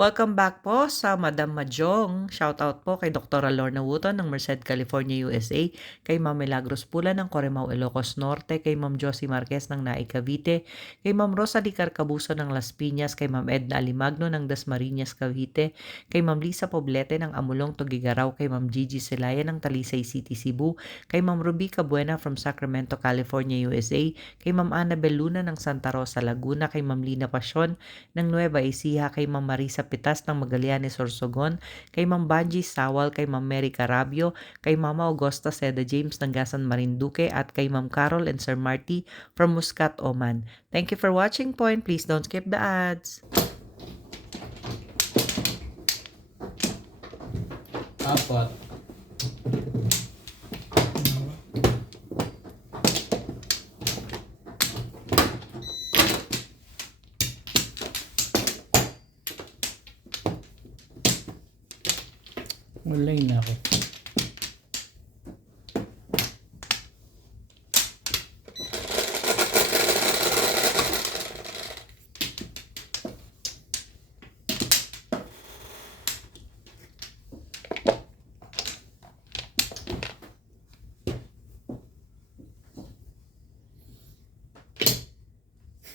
Welcome back po sa Madam Mahjong. Shoutout po kay Dr. Lorna Wooton ng Merced, California, USA, kay Ma'am Milagros Pula ng Corimao, Ilocos Norte, kay Ma'am Josie Marquez ng Naik, Cavite, kay Ma'am Rosalie Carcabuso ng Las Piñas, kay Ma'am Edna Alimagno ng Dasmariñas, Cavite, kay Ma'am Lisa Poblete ng Amulong, Tugigaraw, kay Ma'am Gigi Celaya ng Talisay City, Cebu, kay Ma'am Ruby Cabuena from Sacramento, California, USA, kay Ma'am Annabel Luna ng Santa Rosa, Laguna, kay Ma'am Lina Pasyon ng Nueva Ecija, kay Ma'am Marisa Pitas ng Magallanes, Sorsogon, kay Ma'am Banji Sawal, kay Ma'am Mary Carabio, kay Mama Augusta Seda James ng Gasan Marinduque, at kay Ma'am Carol and Sir Marty from Muscat, Oman. Thank you for watching po, and please don't skip the ads. Apat. Walay na ako.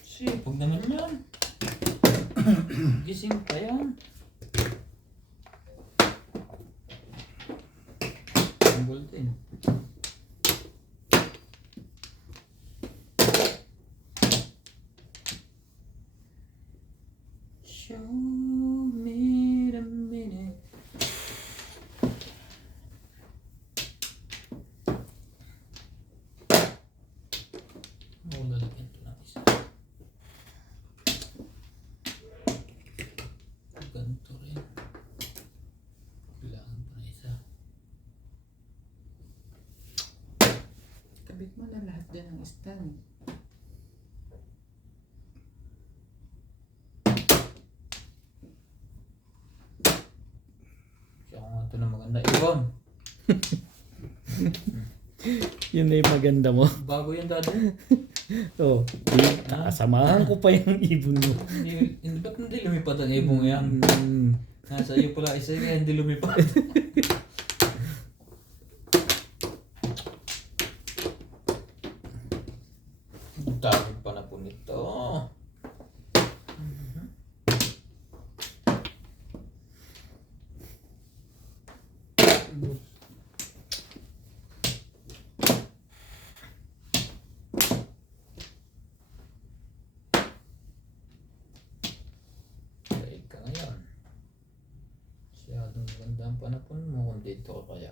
Sipag naman yan. Gising pa yan. Ang bulletin. Show me the minute. Lalagyan ito ng isa. Ganito rin. Kailangan pa na isa. Kabit mo na lahat dyan ng stand. Siya ko nga ito na maganda. Ibon! Yun na yung maganda mo. Bago yung dado. Oh, kasamahan ko pa yung ibon mo. Ba't hindi lumipad ang ibong yan? Nasa iyo pala isa kaya hindi lumipad. Dami pa na po nito. Daig ka ngayon. Masyadong maganda ang panapon mo kung dito ka kaya.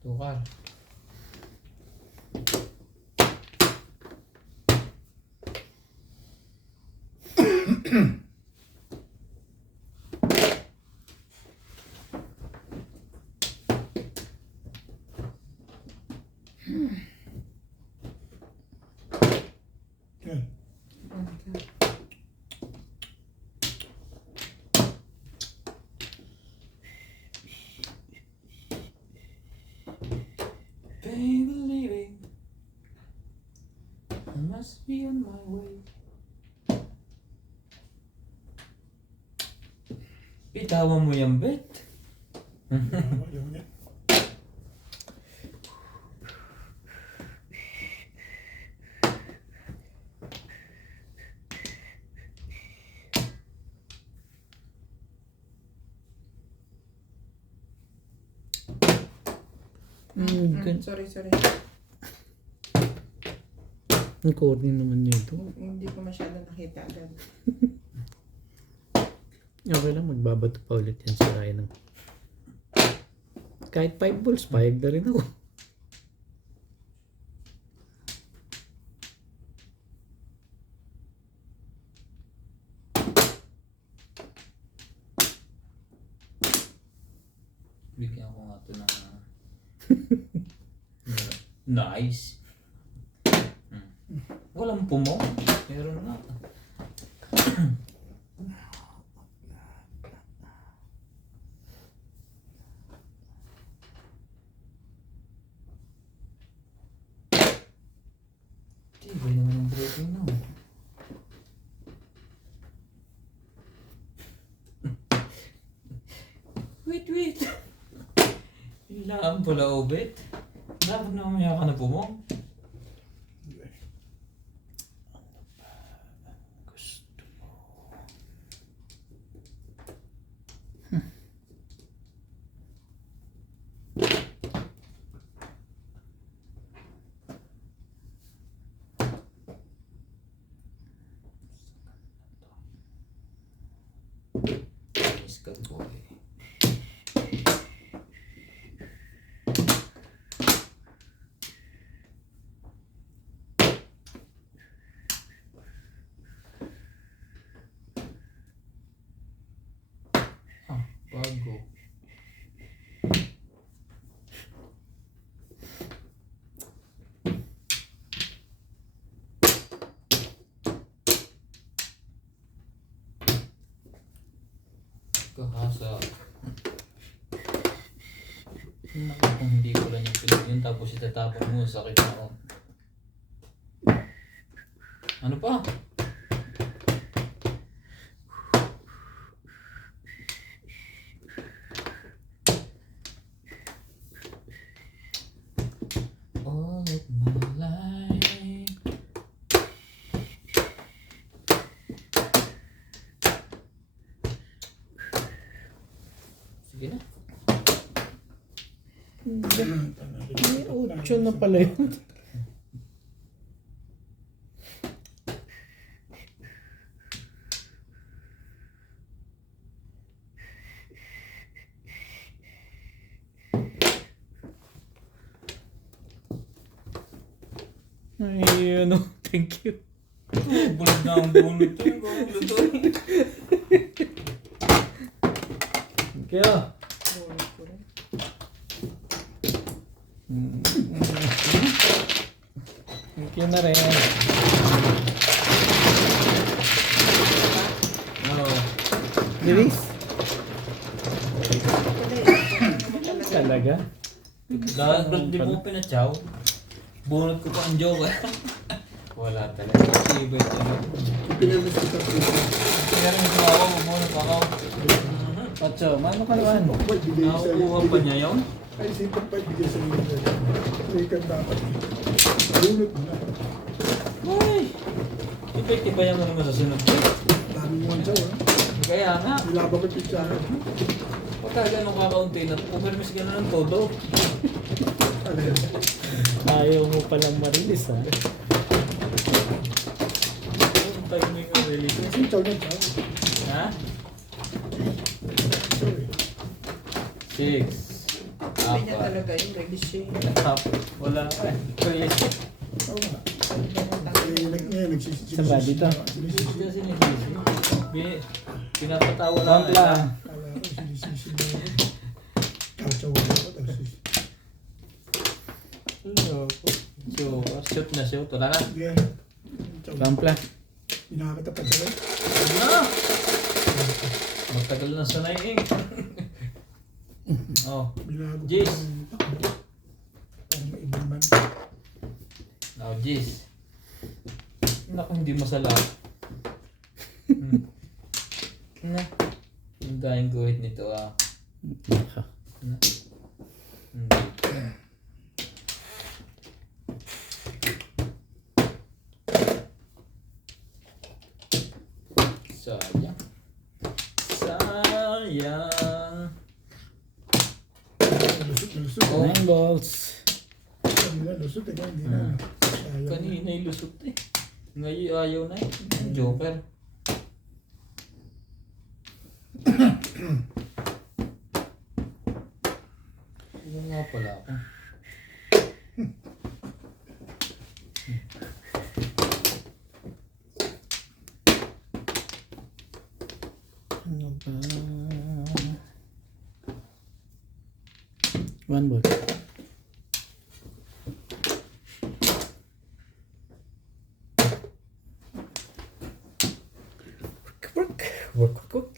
Tukar. Baby leaving, I must be on my way. Bitawan mo yung bet. Sorry. Ang corny naman nito. Hindi ko masyado nakita agad. Okay lang, magbabato pa ulit yan sa Ryan. Kahit 5 balls, payag na rin ako. Bigyan ko nga ito ng nice. Walang pumo. Meron nga. Tibay naman naman pula obit. Dapat na mamaya ka na pumong. Gusto mo. Miss ka boy. Ah, bago. Kahasa. Naku, kung hindi ko lang yung pilit yun tapos itatapon mo, sakit na ako. Ano pa? All of my life. Sige na. May 8 na pala yun. Ay, ano, thank you. Bulog na ang bunot to. Yung bulog to. Kaya, Bonus ko rin. thank you na rin. Oo. Bilis. Pala eh. Talaga? Dahil di mo pinatsaw, bunot ko pa ang joke. Wala talaga. Sibay talaga. Pinabas ko sa puso. Kaya rin ko ako, bunot ako. Pacho, mano ka naman? Pagpag bigay sa Nakukuha pa niya yun? Ay, si pagpag bigay sa iyo. May ka dapat. Bunot mo na. Ay! Tipay-tipay mo naman sa sunod. Daming one saw, ha? Kaya nga, Nilaba ko picture. pagka gano'ng kakaunti na, upermis gano'n ng todo. Ano yan? Ayaw mo palang marilis, ha? Yung timing ng release. Kasi chow na chow. Ha? Sorry. 6. Sabi niya talaga yung release siya. Wala. Release. Oo nga. Ganun Ngayon, nagsisisi. Sa ba dito? Sinisisi. Kasi pinapatawa lang. Pampla. Kala ko, sinisisi mo. Chow na ako. Tapos, So, shoot na shoot. Wala na. sige. Chow. Pampla. Pinakakita pa siya. Na! Matagal na sanay eh. Oh, Binago ko Jeez. yung takbo. Parang maibang man. now Jis. Naku, hindi masala. Na. Yung dahing guhit nito ah. Naka. Na. Hindi. Sayang. Sayang. Lusot na lusot. Oh. 9 balls. Kanina lusot. Ikaw hindi na. Sayang. Kanina yung lusot eh. Ngayon ayaw na eh. Joker. Ano nga pala ako? Ano ba? 1 ball. Work.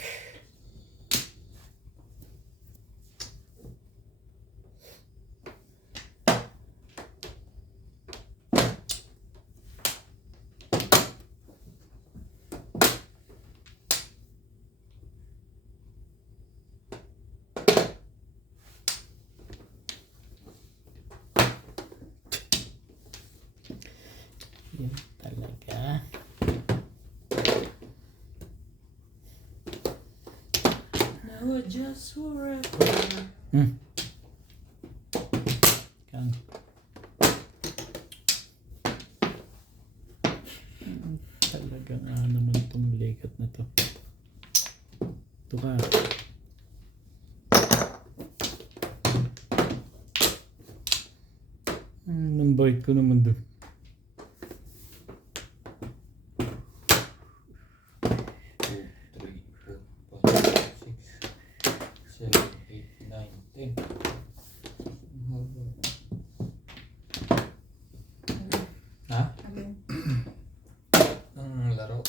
Yun talaga. Now I just forever. Kang. Talagang naman itong legat na to. Ito ka. Nang bite ko naman doon. 10. Ha? Alin? Ang laro.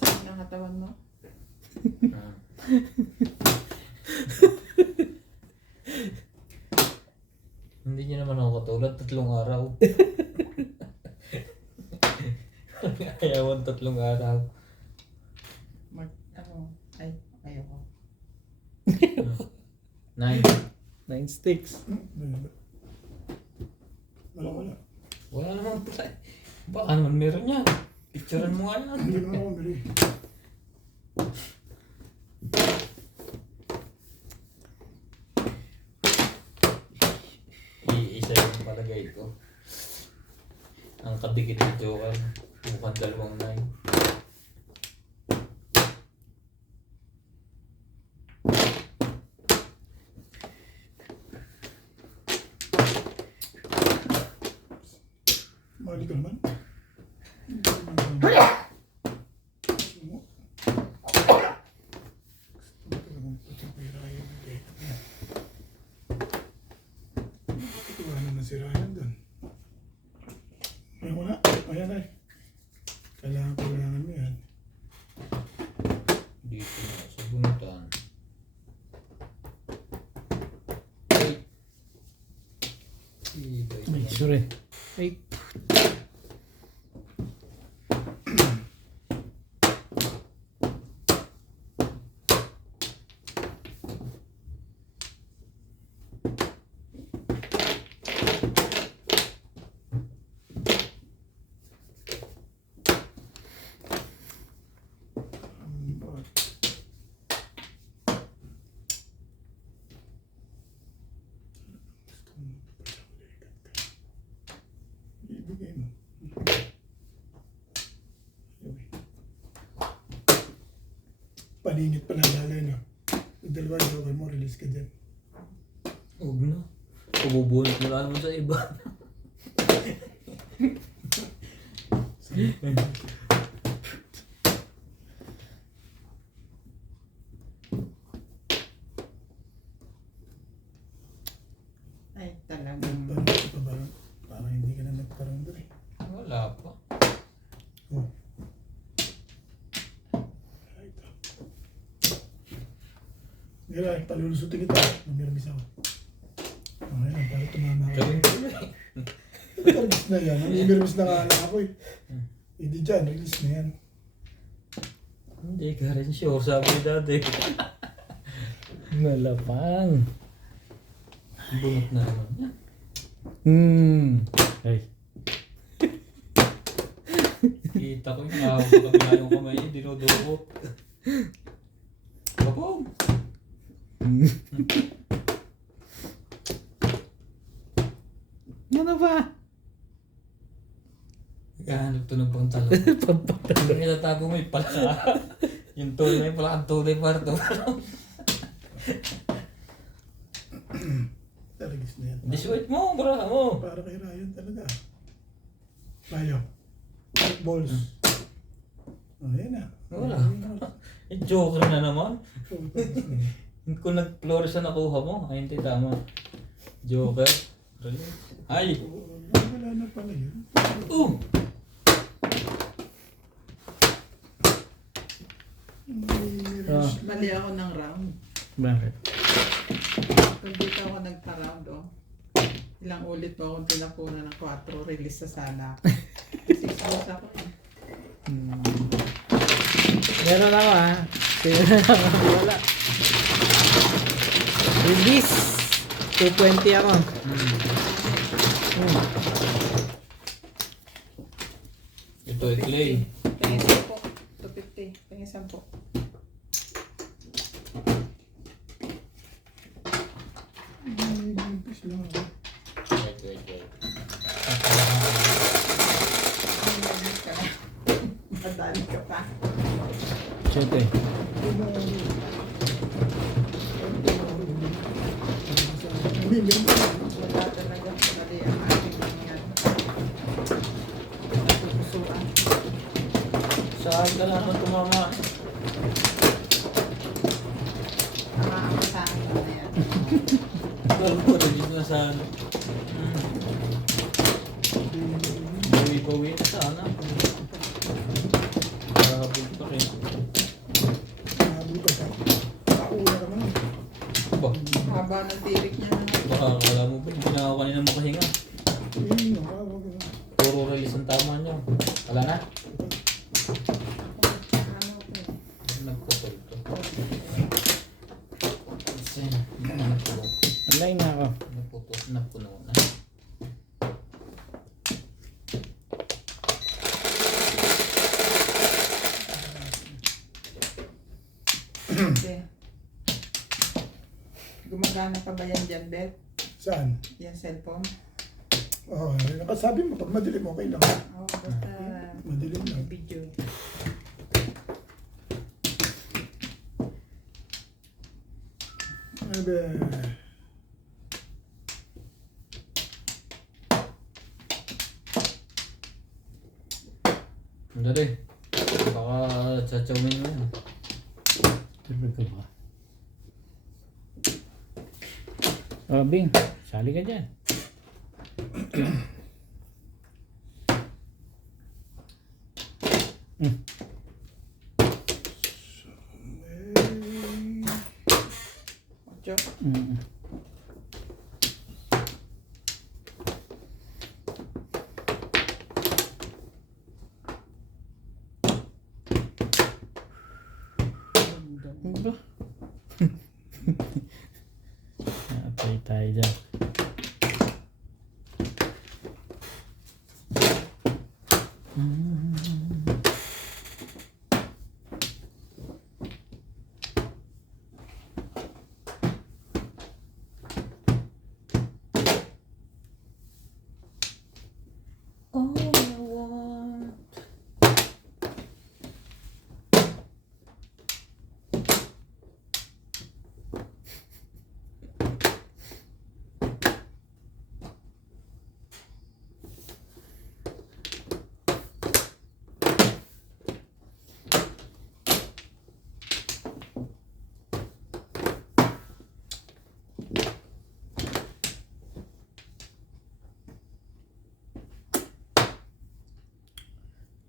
Ang katawan mo? Ah. Hindi niya naman ako katulad, 3 araw. Ayawan 3 araw. Ay, ayoko. 9. 9 sticks. Wala. Wala naman pala. Baka naman meron yan. Picturean mo nga yan. Hindi naman ako bili. Iisa yung palagay ko. Ang kadikit ni Joker. Mukhang 2 9. Mali ka naman. Ituwa naman si Ryan doon. Ayan mo na. Ayan ay. Kailangan mo yan. Dito na sa bunutan. Ay. Iba Ay, yun. sorry. Ay, Ibigay mo. Paningit pa lang lalay na. Yung 2 joker mo, release ka dyan. Huwag na. Pabubunot mo lang naman sa iba. Ay, talagang. Parang ito pa ba? Parang hindi ka na nagparang doon eh. Wala pa. Oh. Ay, ito. Gila, palulusutin kita. Namirmis ako. Okay lang, para tumama ako. Gawin ko na eh. Release na yan. Namirmis na nga lang ako eh. Hindi dyan, release na yan. Hindi ka rin sure, sabi ni dati. nalapang. Bunot na naman yan. Ay. Kita ko yung nakahawak ko kabila yung kamay niya, dinudukot. Kapag! Ano ba? Naghahanap to ng pangtalo. Pampatalo. Yung nilatago mo yung pala sa... Yung tunay, pala ang tunay para to. Release na yan. Diswait mo, bra mo. Para kay Ryan talaga. Tayo. Balls. Oh, yan na. Wala. Eh, joker na naman. Kung nag-flores na nakuha mo, ay hindi tama. Joker. Ay! Wala na pala yun. Ah, Mali ako ng round. bakit? Kung dito ako nagpa-round, oh. Ilang ulit pa akong tinapunan ng 4, release sa sala. 6 balls ako. Meron ako wala. Release. 220 ako. Toy clay. Tingin 10. 250. Tingin 10. Nagpis lang ako. Wait. Madali ka pa. Siyempre. Wala talaga mali ang ating mga pupusuan. Saan ka naman tumama? Ang sa akin na yan. Ikaw mo, release na sana. Bawi-bawi na sana. Nakakabog pa rin. Nakaula ka naman. Ba, Haba ng tirik niya na. baka akala mo ba, hindi na ako kanina makahinga. Puro release ang tama niyo. Wala na? Ano ko eh. Nagputol to. Kasi, nagpuno. Alay na ako. Napuno na. Kasi, gumagana pa ba yan dyan, Beth? Saan? Yan cellphone? Oo, nakasabi mo, pag madilim, okay lang. Oo, basta Madilim lang. video. Abe. Dali. Baka tsachawin mo yan. Siyempre ka ba? Oh, Bing. Sali ka dyan. Ocho. Mm. Ba? Napay tayo dyan. All I want.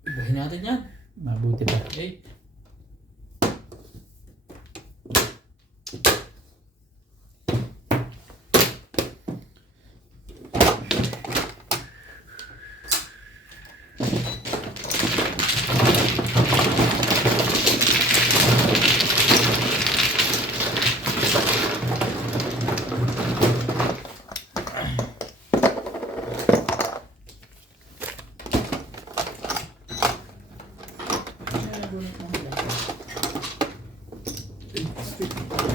Ibahin natin yan. Mabuti pa. Okay.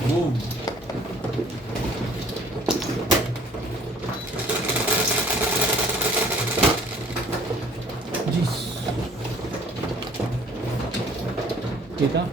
Boom. Jeez. Kita?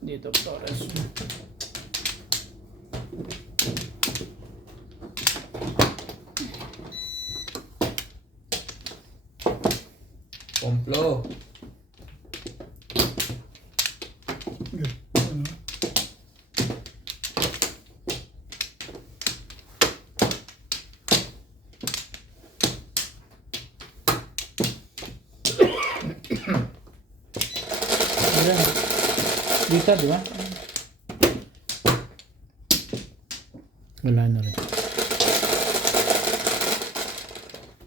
Dito, Torres. Komplo. Good. Ano? Ayan. Dito, di ba? Wala na rin.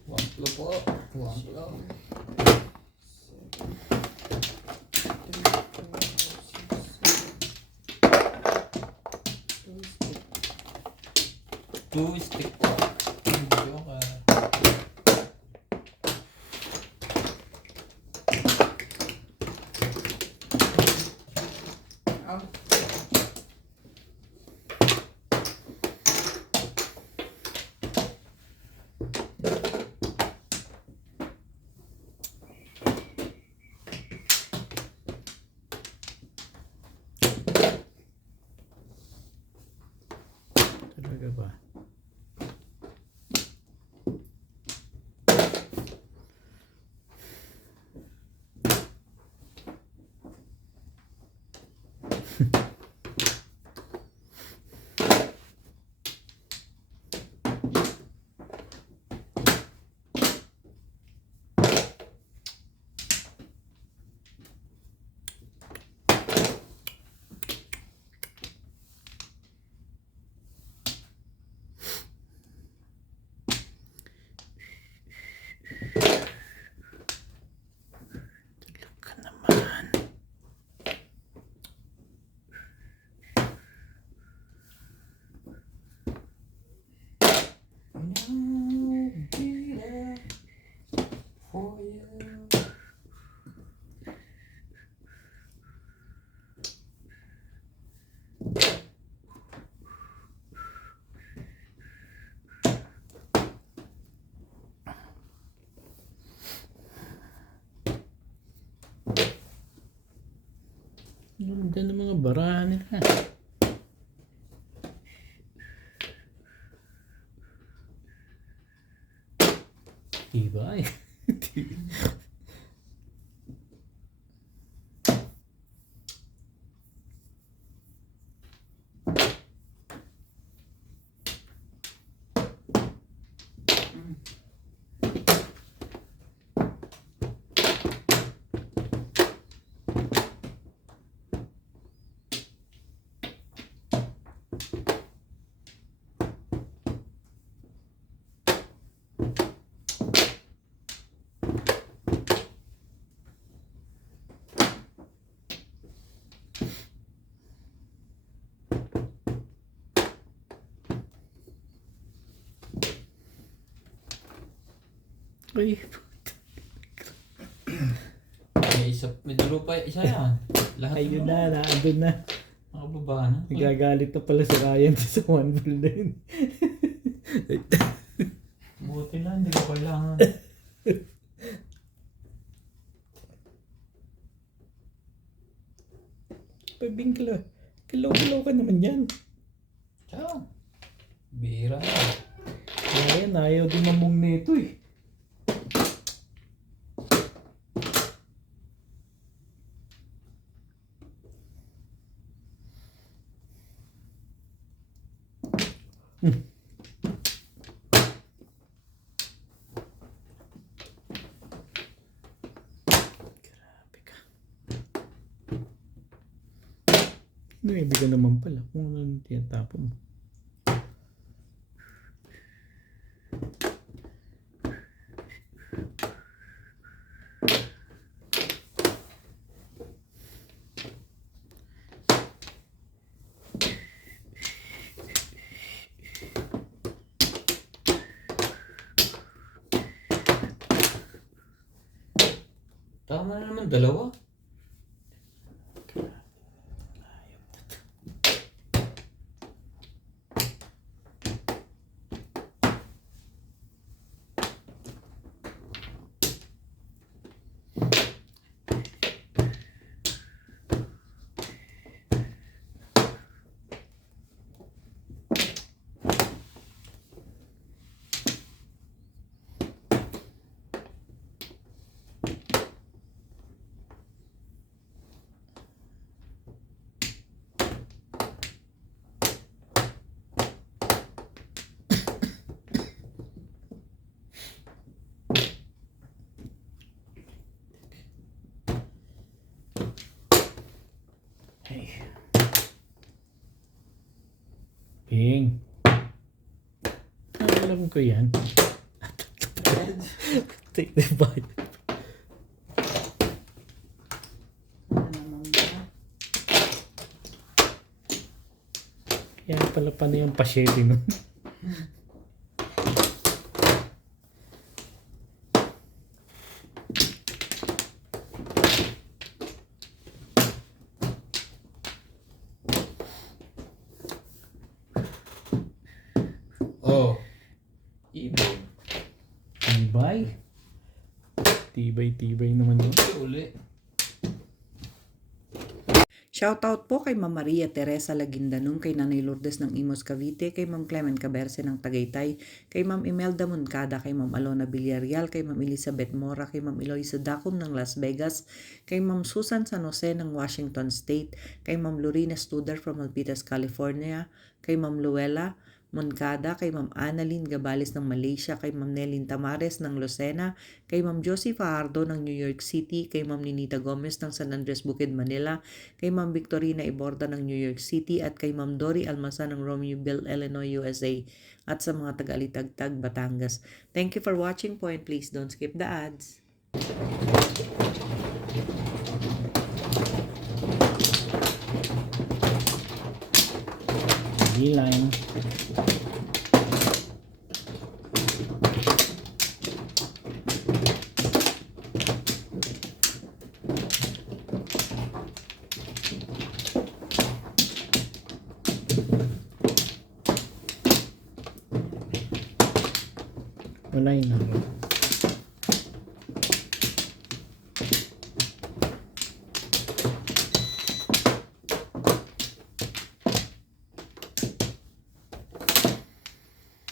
Wamplo po. Wamplo. Two stick po. Joker. Oh. Talaga ba? Ka naman. Now be there for you. Ganda ng mga baraha nila. Diba eh? Ay, May dulo pa isa yan. Lahat ayun ano, na, naandun na. nakababa na. Nagagalit na pala si Ryan sa one ball na yun. Buti na, hindi ko kailangan. Pabingkla. Kilaw-kilaw ka naman yan. Ciao. Bira na. Ryan, ayaw din mamong nito eh. Grabe ka. Nuebe ka naman pala kung ano yung tinatapon mo. Tama na naman, dalawa. Okay. Ping. Alam ko yan. Take the bite. Ano naman ba? Yan pala yung pasyete nun. Oh. Ibon. Tibay. Tibay naman yun. Uli. Shoutout po kay Ma'am Maria Teresa Laguindanum, kay Nanay Lourdes ng Imos Cavite, kay Ma'am Clement Caberce ng Tagaytay, kay Ma'am Imelda Moncada, kay Ma'am Alona Villarreal, kay Ma'am Elizabeth Mora, kay Ma'am Eloisa Dacum ng Las Vegas, kay Ma'am Susan San Jose ng Washington State, kay Ma'am Lorena Studer from Milpitas, California, kay Ma'am Luella Moncada, kay Ma'am Annalyn Gabales ng Malaysia, kay Ma'am Nelin Tamares ng Lucena, kay Ma'am Josie Fajardo ng New York City, kay Ma'am Ninita Gomez ng San Andres Bukid, Manila, kay Ma'am Victorina Iborda ng New York City, at kay Ma'am Dory Almasan ng Romeoville, Illinois, USA, at sa mga taga-Alitagtag, Batangas. Thank you for watching po, and please don't skip the ads. Line. Wala na.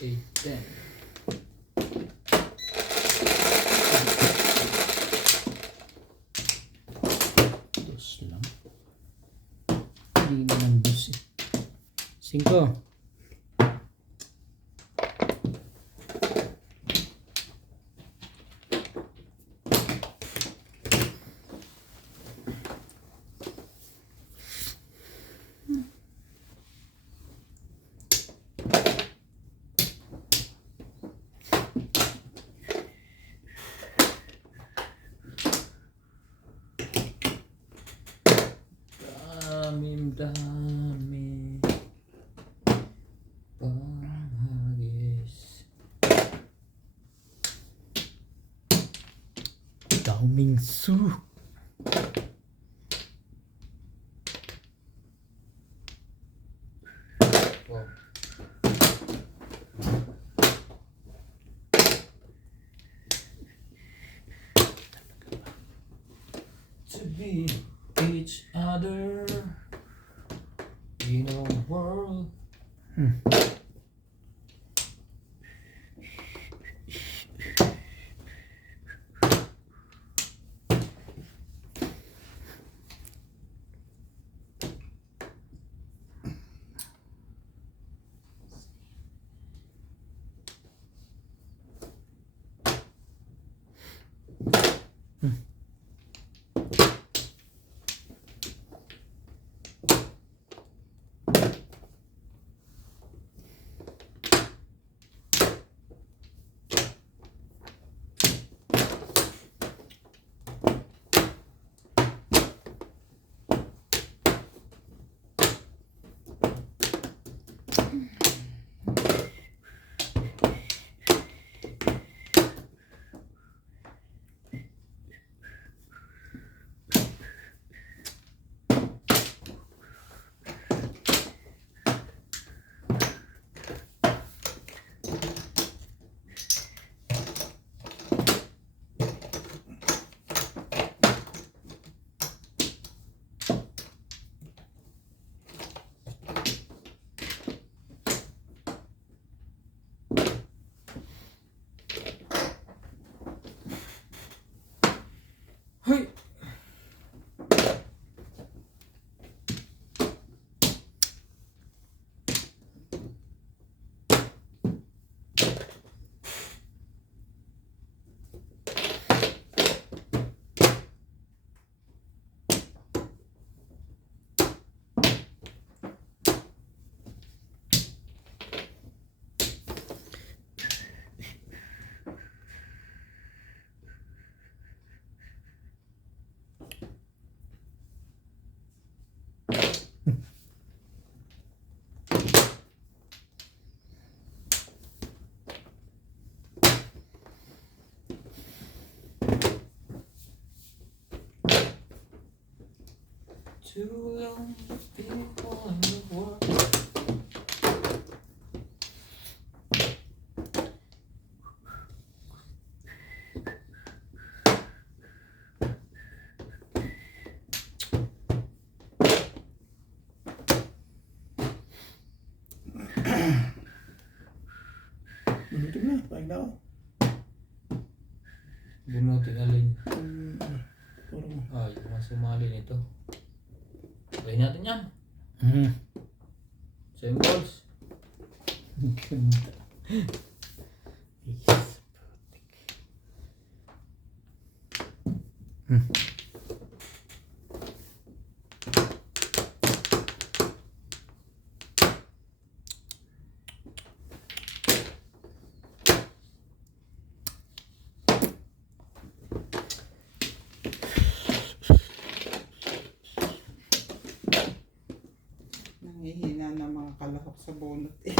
Eight, 10. Dos lang. Hindi naman dos eh. 5. Dami. Parang hagis. Gao Ming Su. Wow. To be each other in a world. Too long people in the world. Bunutin na, pahin na ako. Bunutin alin. Parang Ay, mas sumali nito. Try natin yan. Hmm. Symbols. Ganda. Yes. Nangihina na mga kalahok sa bunot eh.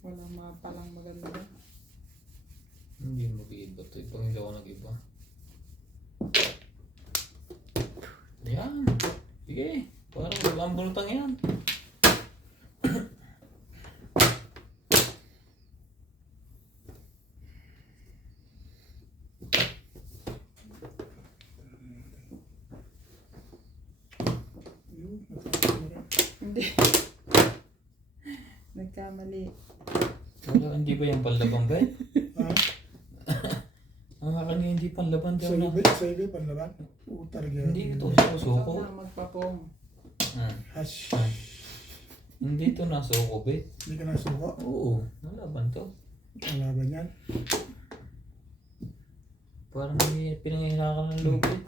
Walang mga palang maganda. Hindi mag-iiba to. Pag hindi ako nag-iba. Yan. Sige. Parang walang bulutang yan. yun, natapos na rin. Hindi. Nagkamali. Wala, hindi ba yung panlabang ba? Ha? Ang akin nga hindi panlaban Sa daw na. ibe, panlaban? Puta rin Hindi ito Saan suko. na magpapong? Hash. Hindi ito nasuko, be. Hindi ka nasuka. Oo, nalaban to. Kalaban yan. Parang hindi pinangihirakan ng loob eh.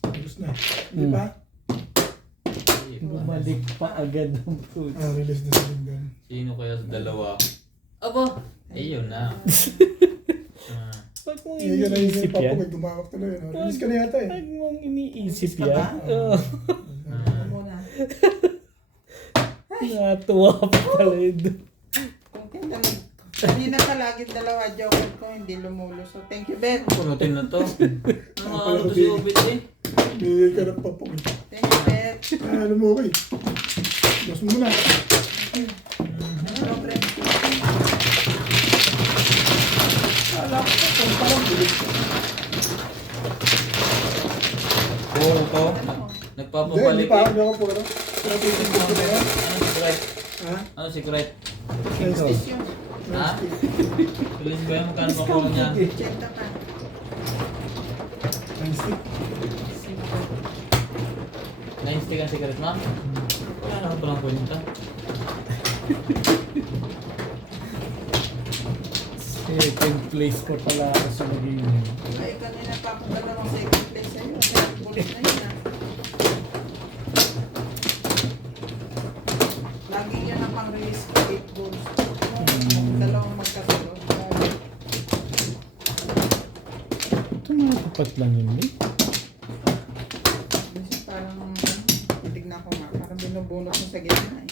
Tapos na. Hindi pa? Bumalik pa agad ang puto. Release na sa linggan. Sino kaya sa dalawa? Aba! Ayun na. Ah. Huwag mong Hindi ka na yung iniisip papo, yan. may tumawag tuloy. No? Release ka na yata eh. Huwag mong iniisip Ka ba? yan. Oo. Ano muna? Natuwa pa pala yun. Kung kailan kanina pa lagi dalawa joker ko hindi lumulos. So thank you, Bet. Punutin na to. Ano to si Obit eh? Hindi ka ng papo eh. Thank you, Bet. Ano mo okay? Boss mo muna. Sobre. Alam ko, kung parang bilis. Oo to. Hindi, hindi Nagpapabalik pa eh. ako po. Pero titigil ko na yan. Ano secret? Ha? Ano secret? Nice Is yun. Ha? Tulis ba yung magkano makuha niya? Check ka pa. Nice stick. 9 stick ang secret mo? Wala naman palang kwenta. Second place ko pala ako sa maging. Ay, kanina pa ako dalawang second place sa'yo. Kaya bulit na yun ah. Lagi yun ang pang-release ko 8 balls. Dalawang magkasunod. Ito mga tapat lang yun eh. Kasi parang, tignan ko nga, parang binubunot mo sa gitna eh.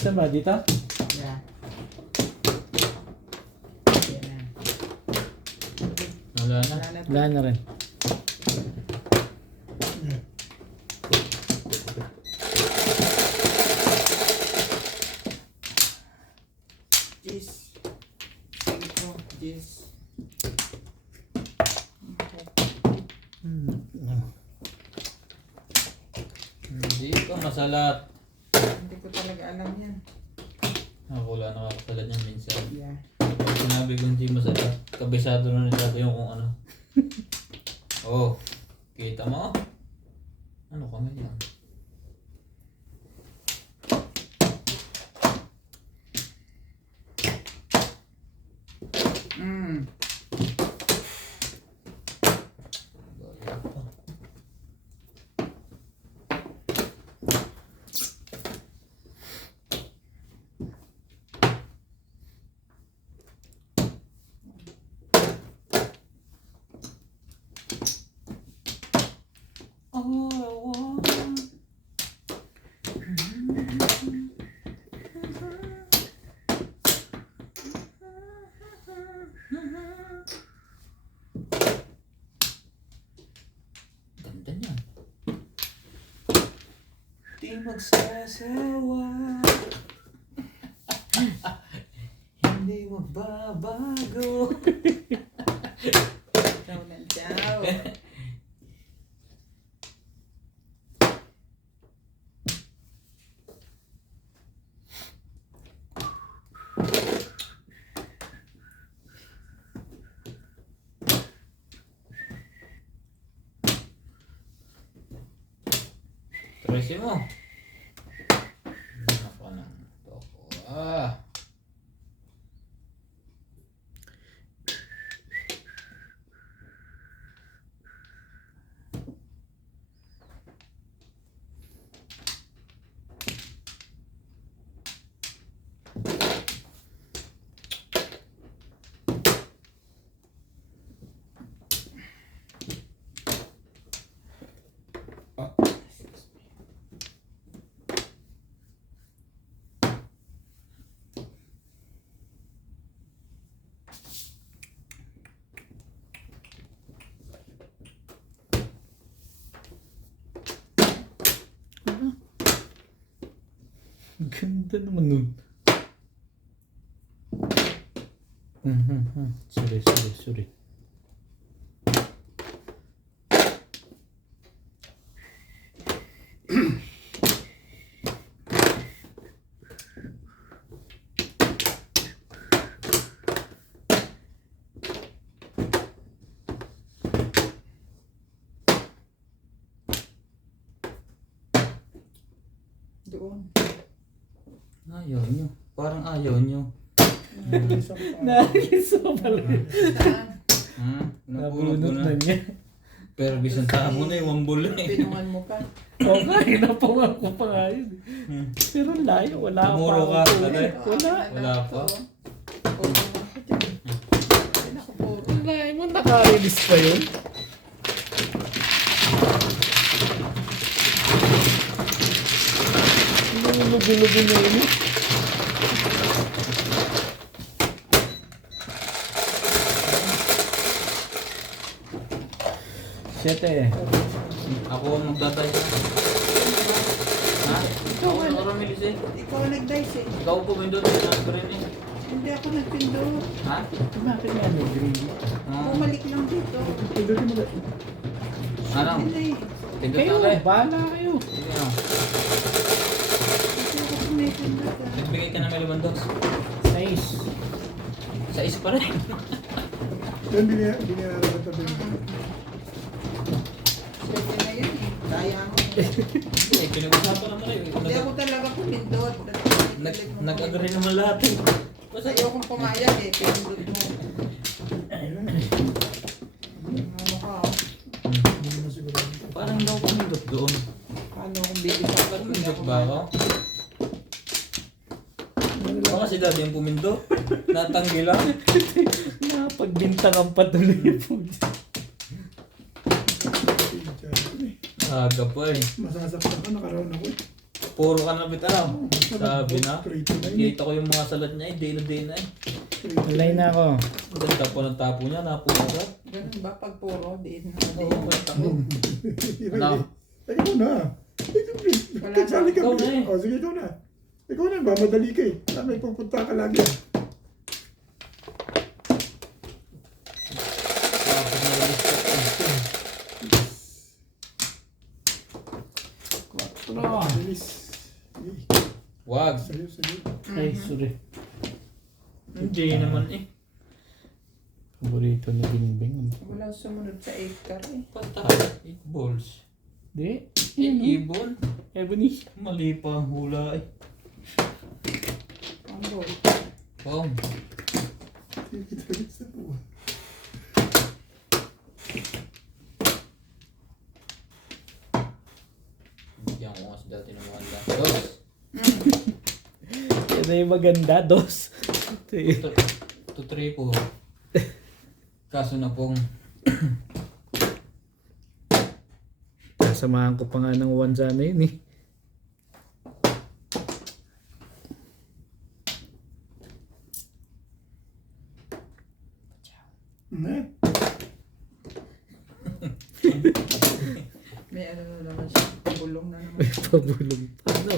Saan ba dito? Yeah. Yan na. Wala na. Wala na. Wala na rin. Yeah. Cheese. Cinco. Cheese. Dito masalat. Hindi ko talaga alam yan. Ako wala nakakasalat niya minsan. Yeah. Sinabi ko hindi masalat. Kabisado na ni Tato yung kung ano. Oh, kita mo? Ano kami yan? Mm. All I want Di magsasawa. Hindi magbabago. Ciao na ciao. Tresi mo. Ako ng toko. Ganda naman nun. Sorry. Doon. Ayaw nyo. Parang ayaw nyo. Nakikis mo pala. Saan? Napulot ko Nabunot na. na niya. Pero bisan tama mo na yung wambul eh. Pinungan mo pa. Oo nga, hinapungan ko pa nga yun. Pero layo, wala pa. Tumuro ka, ako. tatay? Wala. Wala pa. Puro ako dyan. Ay, naku, puro. Wala, mo naka-release pa yun. Lugi-lugi na yun. Siyete. Ako ang magtatay. Ha? Ikaw ang nakamilis eh. Ikaw ang nag-dice eh. Ikaw po pindot. Sinabi ko rin eh. Hindi ako nagpindot. Ha? Bakit nga may green? Bumalik lang dito. Pindutin mo ba? Ano? Hindi. Pindot Kayo, na kayo. bahala kayo. Sige na. Kasi ako pumipindot ah. Nagbigay ka na may lumandos. Nice. Sa isa pa rin. Yan, binayaran ko ito. Pwede na yun eh. Kaya mo. Eh, pinag-usapan naman eh. Hindi ako talaga pumindot. Nag-agree naman lahat eh. Basta ayokong pumayag eh. Pindot mo. Ano ka oh. Hindi naman siguro. Parang daw pumindot doon. Paano kung bibigyan Parang pumindot ba ako? Baka si daddy yung pumindot. Natanggi lang. Napagbintang ang patuloy po. Aga pa eh. Masasaktan ka, nakaroon ako eh. Puro ka na bitaw. Sabi na. 3-9 eh. Kita ko yung mga salat niya eh. Day na eh. Alay na ako. Ganda po ng tapo niya. Napuno ka. Ganun ba pag puro? Diin na. Oo, may tapo. Ano? Ikaw na. Wala na. Sali ka. Ikaw na eh. O, sige, ikaw na. Ikaw na ba? Madali ka eh. May pupunta ka lagi. Bilis. Wag. Sa'yo. Ay, sorry. Hindi naman eh. Paborito ni Bingbing. Wala sumunod sa acre eh. Patay. 8 balls. Di. 8 ibon. Ebony. Mali pa ang hula eh. Ang ball. Pong. Bigyan ko nga si dati ng wala. Dos. Yan na yung maganda. Dos. 2-3 po. Kaso na pong Kasamahan ko pa nga ng 1 sana yun eh. May ano na naman siya. pabulong na naman. May pabulong pa, no?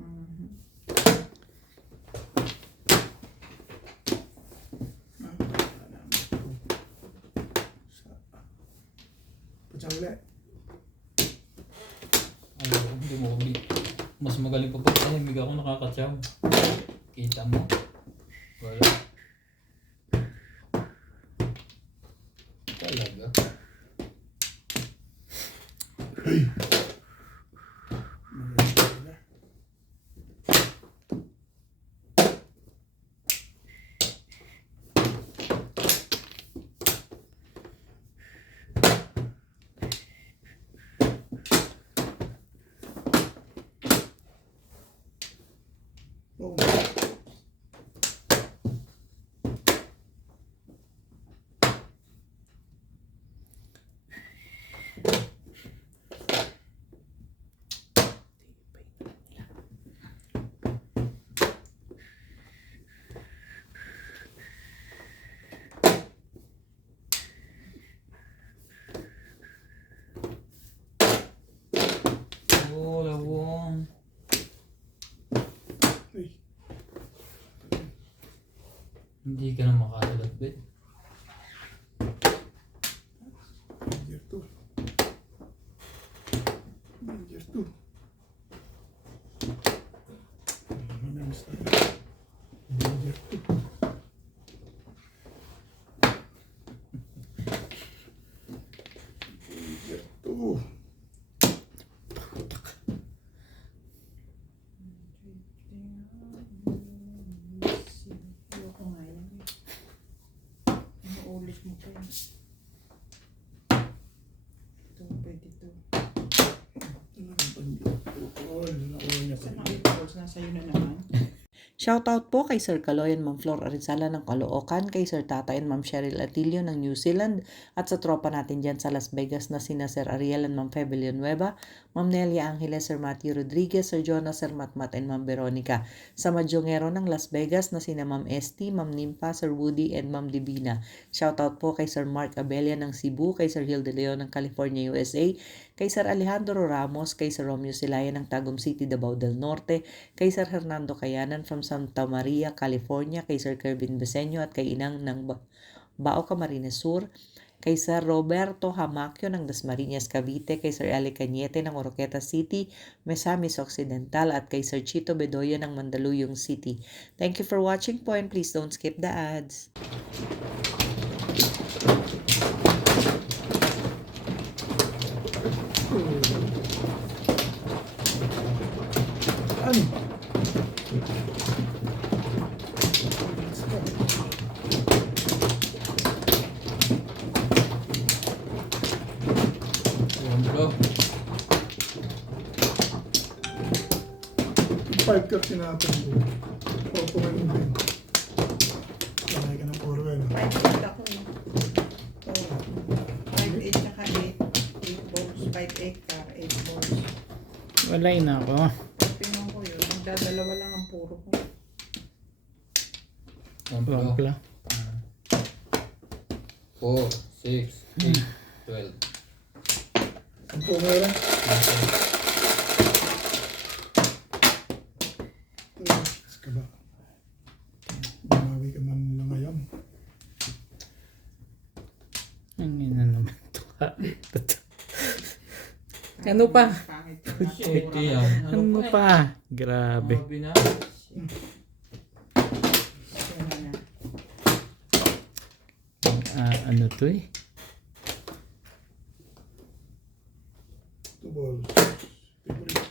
Mhm. Patsang ulit. Ayaw, hindi mo ulit. Mas magaling pa pag tahimig ako nakakatsaw. Kita mo? Wala. Talaga. Hey! Oh. Oh, lawong. Hey. Hindi ka na makasalat, bet. Danger 2. Danger 2. Manamis tayo. Danger 2. Danger 2. Ayoko nga yan eh. Inuulit mo pa yan. Ito, pwede ito. Sa mga balls, nasa iyo na naman. Shoutout po kay Sir Kaloy and Ma'am Flor Arizala ng Caloocan, kay Sir Tata and Ma'am Cheryl Atilio ng New Zealand, at sa tropa natin dyan sa Las Vegas na sina Sir Ariel and Ma'am Fe Villanueva, Ma'am Nelia Angeles, Sir Matthew Rodriguez, Sir Jonas, Sir Matmat, and Ma'am Veronica. Sa Madyongero ng Las Vegas na sina Ma'am Esti, Ma'am Nimpa, Sir Woody, and Ma'am Divina. Shoutout po kay Sir Mark Abella ng Cebu, kay Sir Hilde Leon ng California, USA, kay Sir Alejandro Ramos, kay Sir Romeo Silaya ng Tagum City, Davao del Norte, kay Sir Hernando Cayanan from Santa Maria, California, kay Sir Kervin Beseño at kay Inang ng Bao Camarines Sur, kay Sir Roberto Hamacchio ng Dasmariñas, Cavite, kay Sir Eli Cañete ng Oroqueta City, Misamis Occidental, at kay Sir Chito Bedoya ng Mandaluyong City. Thank you for watching po, and please don't skip the ads. Ano? Ayan, bro. 5 cup tinapos ko. 4 po ngayon din. Lakay ka ng 4 well. 5-8 ako eh. So, 5-8 tsaka 8 balls. 5-8 ka, 8 balls. Walay na ako. Tingnan ko yun. Magdadalawa lang ang puro ko. Ayan, bro. Wampla. 4, 6, 8, 12. Ang po ngayon. Ka ba? Bumawi ka man nila ngayon. Ang ina naman to. Ano pa? Pangit yung Shit, natura. yan. Ano pa? Grabe. Grabe na. Tingnan na. Ano to eh? 2 balls. Favorite.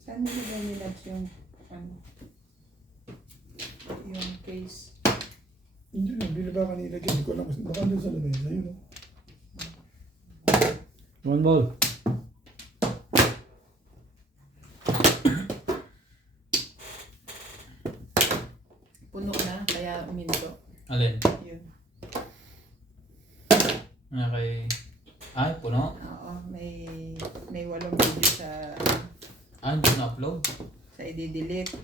Saan nilagay nila yung ano? Yung case. Hindi na, bili ba kanina dyan? Hindi ko alam. Baka doon sa labay. Ayun o. One ball. Puno na, kaya uminto. Alin? Yun. Okay. Ay, puno. Oo, may 8 video sa Ah, hindi na-upload. i-delete.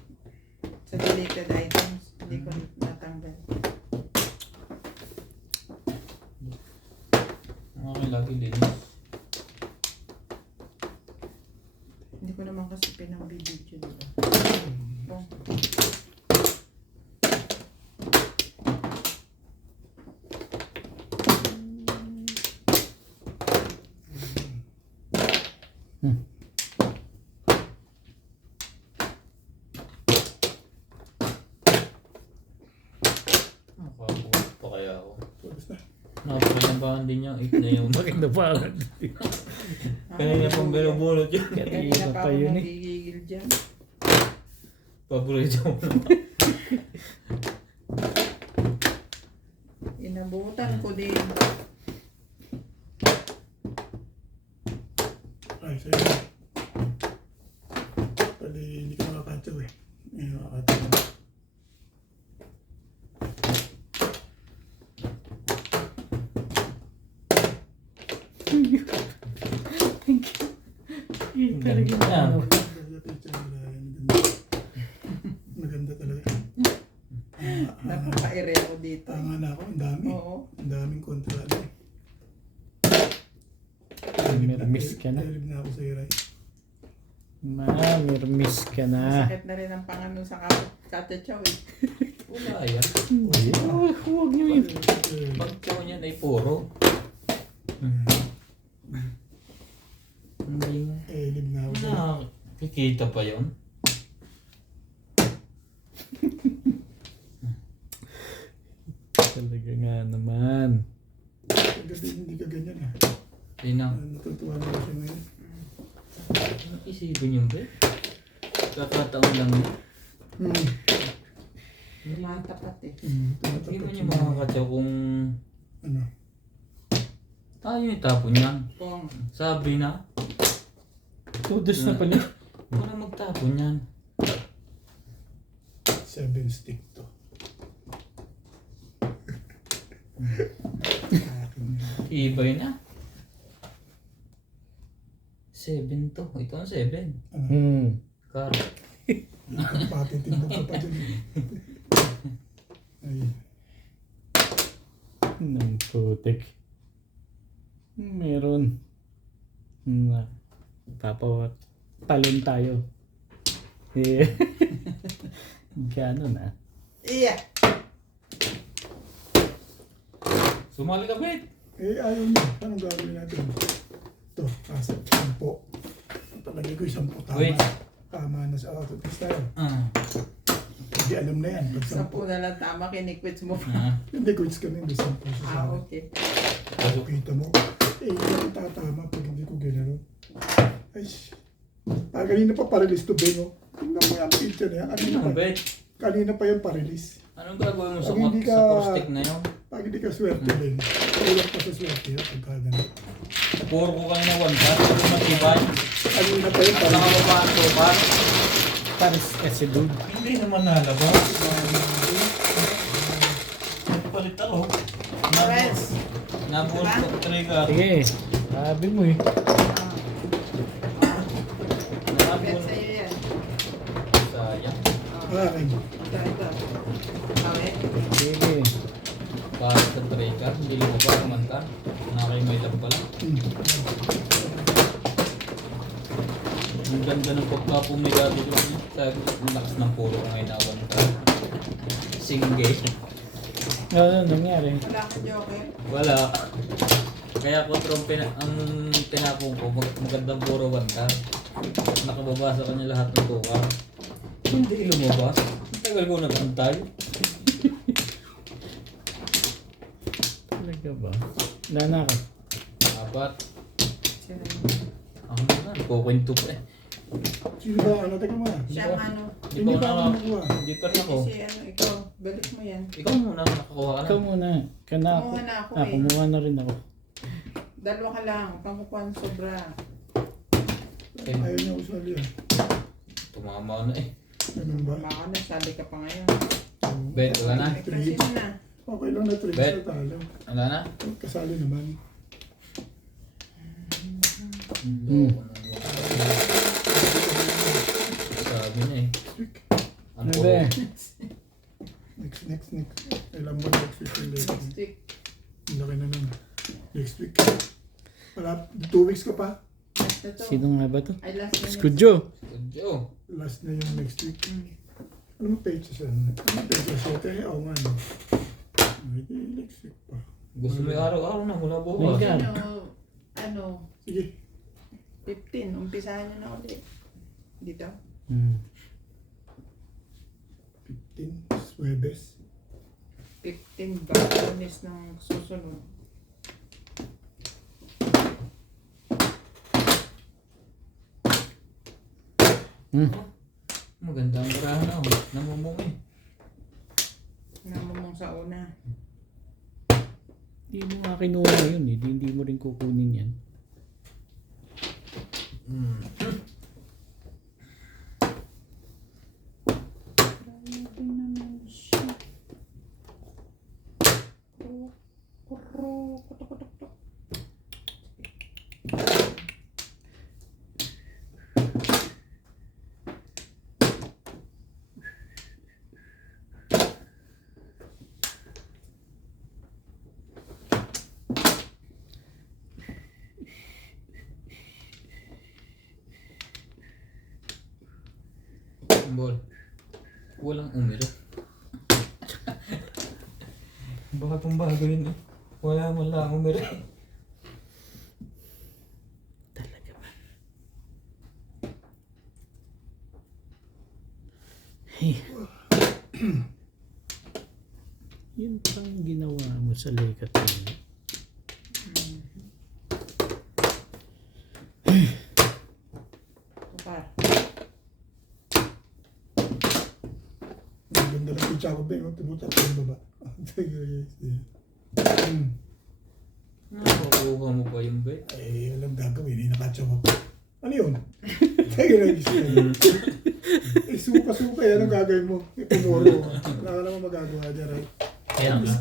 Sa Sa deleted items, hindi ko natanggal. Ang akin lagi din. Hindi ko naman kasi pinambibidyo, diba? Oh. Nakabuhat pa kaya ako. Pwede na. Nakapaglambahan din yung 8 na yung Bakit na ba agad? kanina pang binubulot yun. Kanina Kanina pa pa ako yun eh. nagigigil dyan. Paborito mo na. Inabutan ko din. Ay, sa'yo. Pali, hindi ka makakataw eh. Hindi makakataw. Talaga na. Maganda picture nila. Maganda talaga. Napaka-ere ako dito. Tama na ako, ang dami. Oo. Ang daming kontrata. Mirmis ka na. Talib na ako sa iray. Mirmis ka na. Masakit na rin ang pangano sa katachaw eh. Wala yan. Huwag niyo yun. Pag chow niyan ay puro. Hindi na. Talib na ako sa iray. Nakikita pa yun. Talaga nga naman. Kasi hindi ka ganyan ah. Tinang. Natutuwa na ako siya ngayon. Isipin yung be. Kakataon lang yun. Hindi Matapat eh. Hindi mo niya makakataw kung Ano? tayo yung tapon yan. Kung Sabi na. Tudos na pala. Wala magtapon yan. 7 stick to. Ibay na. 7 to. Ito ang 7. Ano? Car. Pati timbog ka pa dyan. Ay. Nang putik. Meron. Na. Talon tayo. Eh. Ganon ah. iya. Sumali ka, Bet. Eh, ayaw niya. Anong gagawin natin? Ito, kaset. 10. Palagay ko yung 10. Tama. Wait. Tama na sa autotest tayo. Ah. Hindi alam na yan. Pag 10. Sampu na lang tama, kinikwits mo. Ah. Hindi, quits kami. Hindi 10 sa Ah, akin. okay. Kita mo. Eh, hindi ako tatama pag hindi ko gano'n. Ay, kanina pa pa-release to Bengo. Tingnan mo yung picture na yan. Kanina Ano, pa, Bet? kanina pa yung pa-release. Anong gagawin mo sa, Pag hindi ka- sa caustic na yun? Pag hindi ka swerte din. Kulang pa sa swerte yan pagka gano'n. Puro ko kanina 1 car. Puro matibay. Kanina pa yung At pa-release. nakababa ang sobar. Paris kasi dude. Hindi naman nalabas. Nagpalit ako. Friends. Nabuhat ko ang trigger. Sige. Sabi mo eh. Bet Nabuhat. sa'yo yan. Sayang. Akin. Ito. Awe. Sige. Kahit sa trigger, hindi lumabas naman ka. Nakay lang pala. Ang ganda ng pagkapumigado ko. Sabi ko, ang lakas ng puro ko ngayon nawan ka. Singgay. Ano nangyari? Wala kang joker. Wala. Kaya ko ang tinapong ko, magandang puro 1 car. Nakababa sa kanya lahat ng tukar. Hindi lumabas. Ang tagal ko nag-antay. Talaga ba? Nana ka. 4. Sino? Ako na, kukwento pa eh. Sino ba? Ano? Teka mo. Siya ang ano. Hindi pa Hindi pa na, ako nakuha. hindi pa rin ako. Si ano, ikaw. Balik mo yan. Ikaw muna, nakakuha ka Ikaw na. muna. Kana ako. Kumuha na ako eh. Kumuha na rin ako. Dalawa ka lang. Pangkukuha ng sobra. Ayaw niya usali ah. Tumama na eh. Ganun ba? Maka na, sabi ka pa ngayon. Bet, wala na. Ikaw, sino na? Okay lang na trade Bet. sa talo. Wala na? Kasali naman. Hmm. Sabi na eh. Ang Bebe. Next. Kailan ba next week yung late? Next week. Ang laki na nun. Next week. Wala, 2 weeks ka pa. Last na to. Sino nga ba to? Ay, last na yun. Skudyo. Studio. Last na yung next week. Mm. Anong page sa Anong page sa 7? Oo nga no. Ay, next week pa. Gusto mo yung araw-araw na mula bukas. Mega. Ano, Sige. 15. Umpisahan nyo na ulit. Dito. Hmm. 15. Webes. 15 ba? Lunes ng susunod. Hmm. Maganda ang barahan na. Namumumi. Namamong sa una. Hindi mo nga kinuha yun eh. Hindi mo rin kukunin yan. Bol. Walang umiro. Baka itong bago yun eh. Wala man lang umiro eh. Talaga ba? Hey. Yun pang ginawa mo sa Lekat. Par. Ang ganda ng pizza ko ba yun? Timutak ko yung baba. Nakukuha mo pa yung bet. Ay, walang gagawin. Hindi nakatsaw ko. Ano yun? Tayo na yun. Eh, suka-suka yan ang gagawin mo. Tomorrow. Wala ka naman magagawa dyan, right? Kaya nga.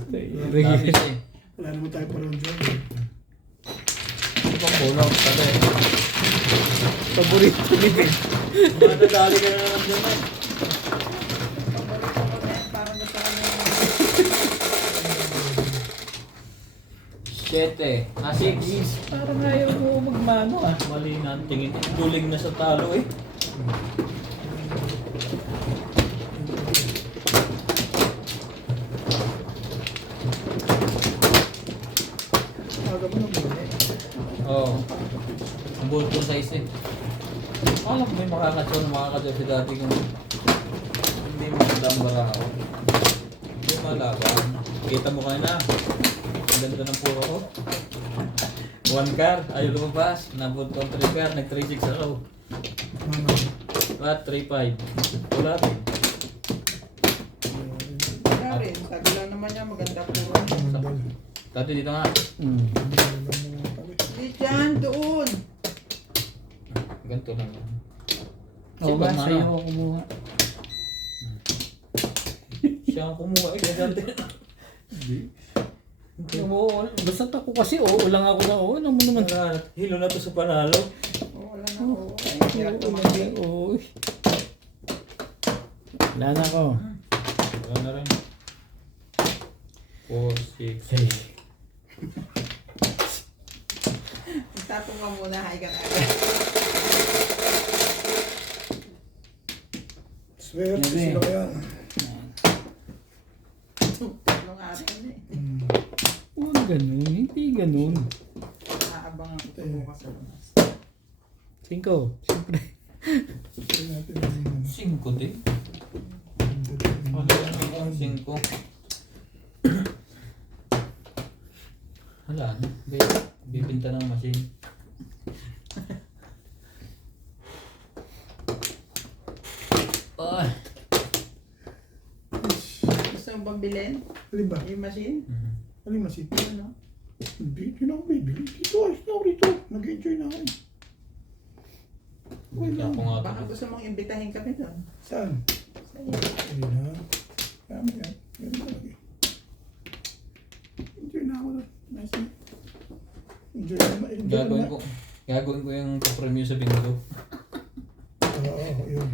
Regular. Lapis eh. Wala naman tayo parang dyan. Ano pang bono? Sabi. Paborito ni Ben. Matadali ka na naman dyan eh. Paborito ko na yan. Parang gusto ko na yan. 7. 6. Parang ayaw mo magmano ah. Mali na ang tingin. Duling na sa talo eh. Aga mo naman. Oo. Ang bullet yung size eh. Alam ko may makakatsaw si dati kung hindi maganda ang bara ako. Hindi malaban. Kita mo kanina. Ang ganda ng puro ko. 1 car, ayaw lumabas. Nabot ko ang 3 car, nag-3-6 ako. What? 3-5. Wala rin. Wala rin. Sabi lang naman niya maganda puro. Dati dito nga. Hmm. Hindi dyan. Doon. Ganito lang. Oo Sibag nga, na, sa'yo ano? ako kumuha. Siya ang kumuha eh. Kaya dati. Hindi. Kumuha. Basta ako kasi oo lang ako na oo. Ano mo naman? Wala. Hilo na to sa panalo. Oo, wala na ako. Ay, hirap Oo tumakbo. lang oo. Wala na ako. Wala na rin. 4, 6. Hey. Tapong ka muna. Hay ka na. Swerte Yan eh. sila kaya. Tatlong araw na eh. Huwag ganun. Hindi ganun. Naabang ako bukas sa bukas. 5. Siyempre. Tignan natin ang 5 din. Wala na 5. Wala na. Bibinta ng machine. Ay. Gusto mo bang bilhin? Alin ba? Yung machine? Alin masin? Ano? Hindi na ako bibili. Dito, ayos na ako rito. Nag-enjoy na ako. Bigyan ko nga Baka ito. gusto mong imbitahin kami doon. Saan? Ayun na. Tama yan. Ganun talaga. Enjoy na ako doon. Nice. Enjoy na. Enjoy na. Gagawin ko yung pa-preview sa bingo. Oo, yun.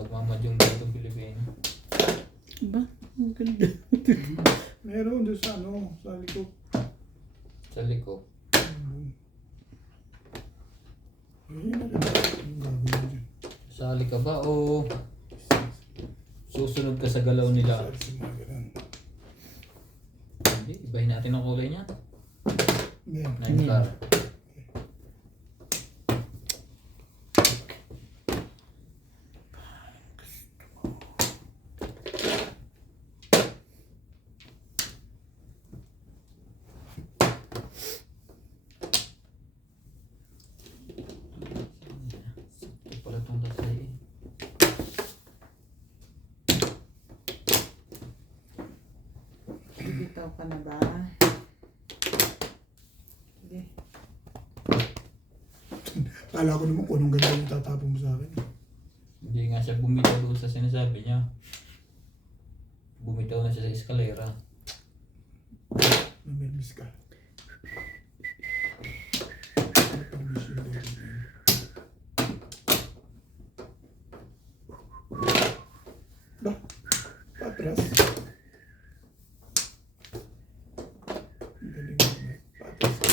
magmamadyong dito ng Pilipino. Ba? Ang ganda. Meron doon sa ano, sa likod. Sa liko. Ayun, ang gagawin dyan. Sali ka ba o susunod ka sa galaw nila? Sa mga ganun. Hindi, ibahin natin ang kulay niya. Yan. 9 car. Ito pala itong dasay eh. Bibitaw ka na ba? Sige. Kala ko naman kung anong ganda yung tatapon mo sa akin. Hindi nga siya bumitaw doon sa sinasabi niya. Bumitaw na siya sa eskalera. Namirmis ka. Permission daw yun. Ba? Patras. Ang galing mo. Patras ka.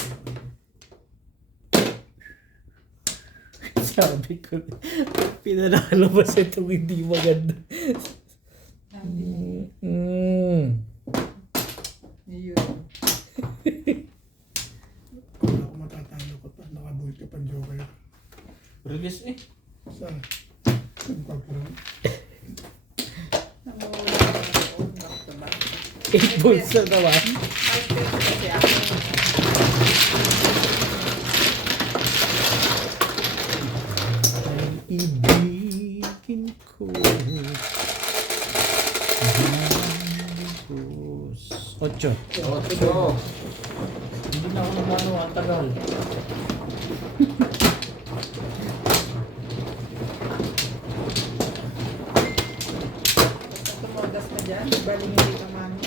Sabi ko, pinalalabas itong hindi maganda. Sabi, yun. Kung ako matatalo ka pa, nakabuhit ka pa joker. Release eh. Saan? Saan pa parang? Namawala ka na ako. Back to back. 8 balls na naman. 5 pesos kasi ako. Ay, ibigin ko. Ocho. Otso. Hindi na ako nagano, ang tagal. Basta tumodas ka dyan. Baling hindi ka mami.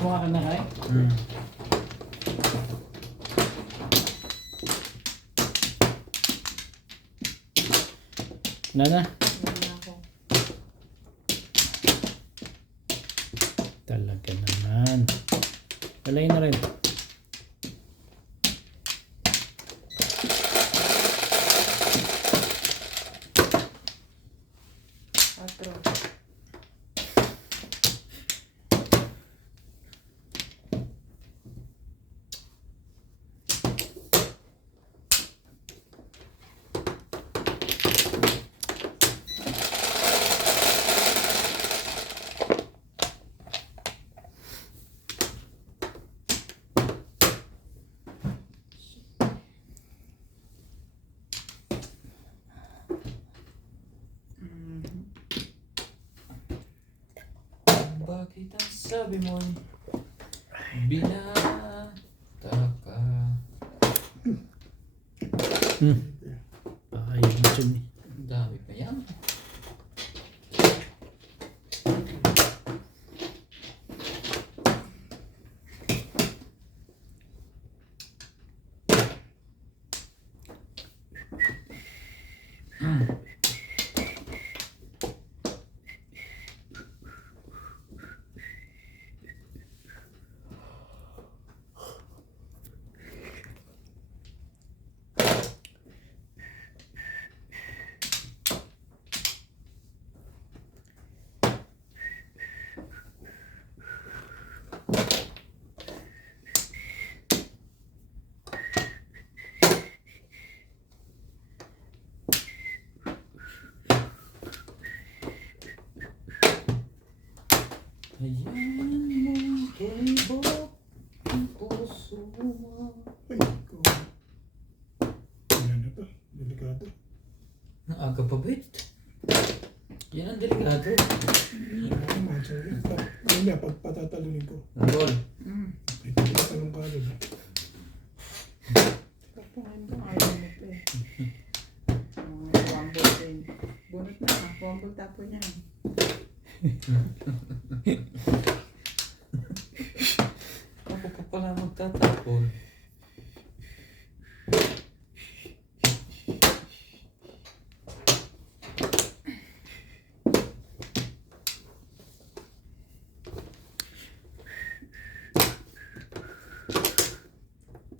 Gumawa ka na kayo? Nana? Wala ako. Talaga naman. Walay na rin. Patro. Bakit ang sabi mo'y binata ka? Ayun mo dyan eh. Ang dami pa yan. Ayan mo kibok ang puso mo. Ay, ikaw. Wala na to. Delikado. Naaga pa ba ito? Yan ang delikado. Ano man, sorry. Yun na, pag patatalunin ko. Roll. Ay, pagkatalong ka agad. Kapungan ko. Ayaw mo pa eh. pala magtatapon.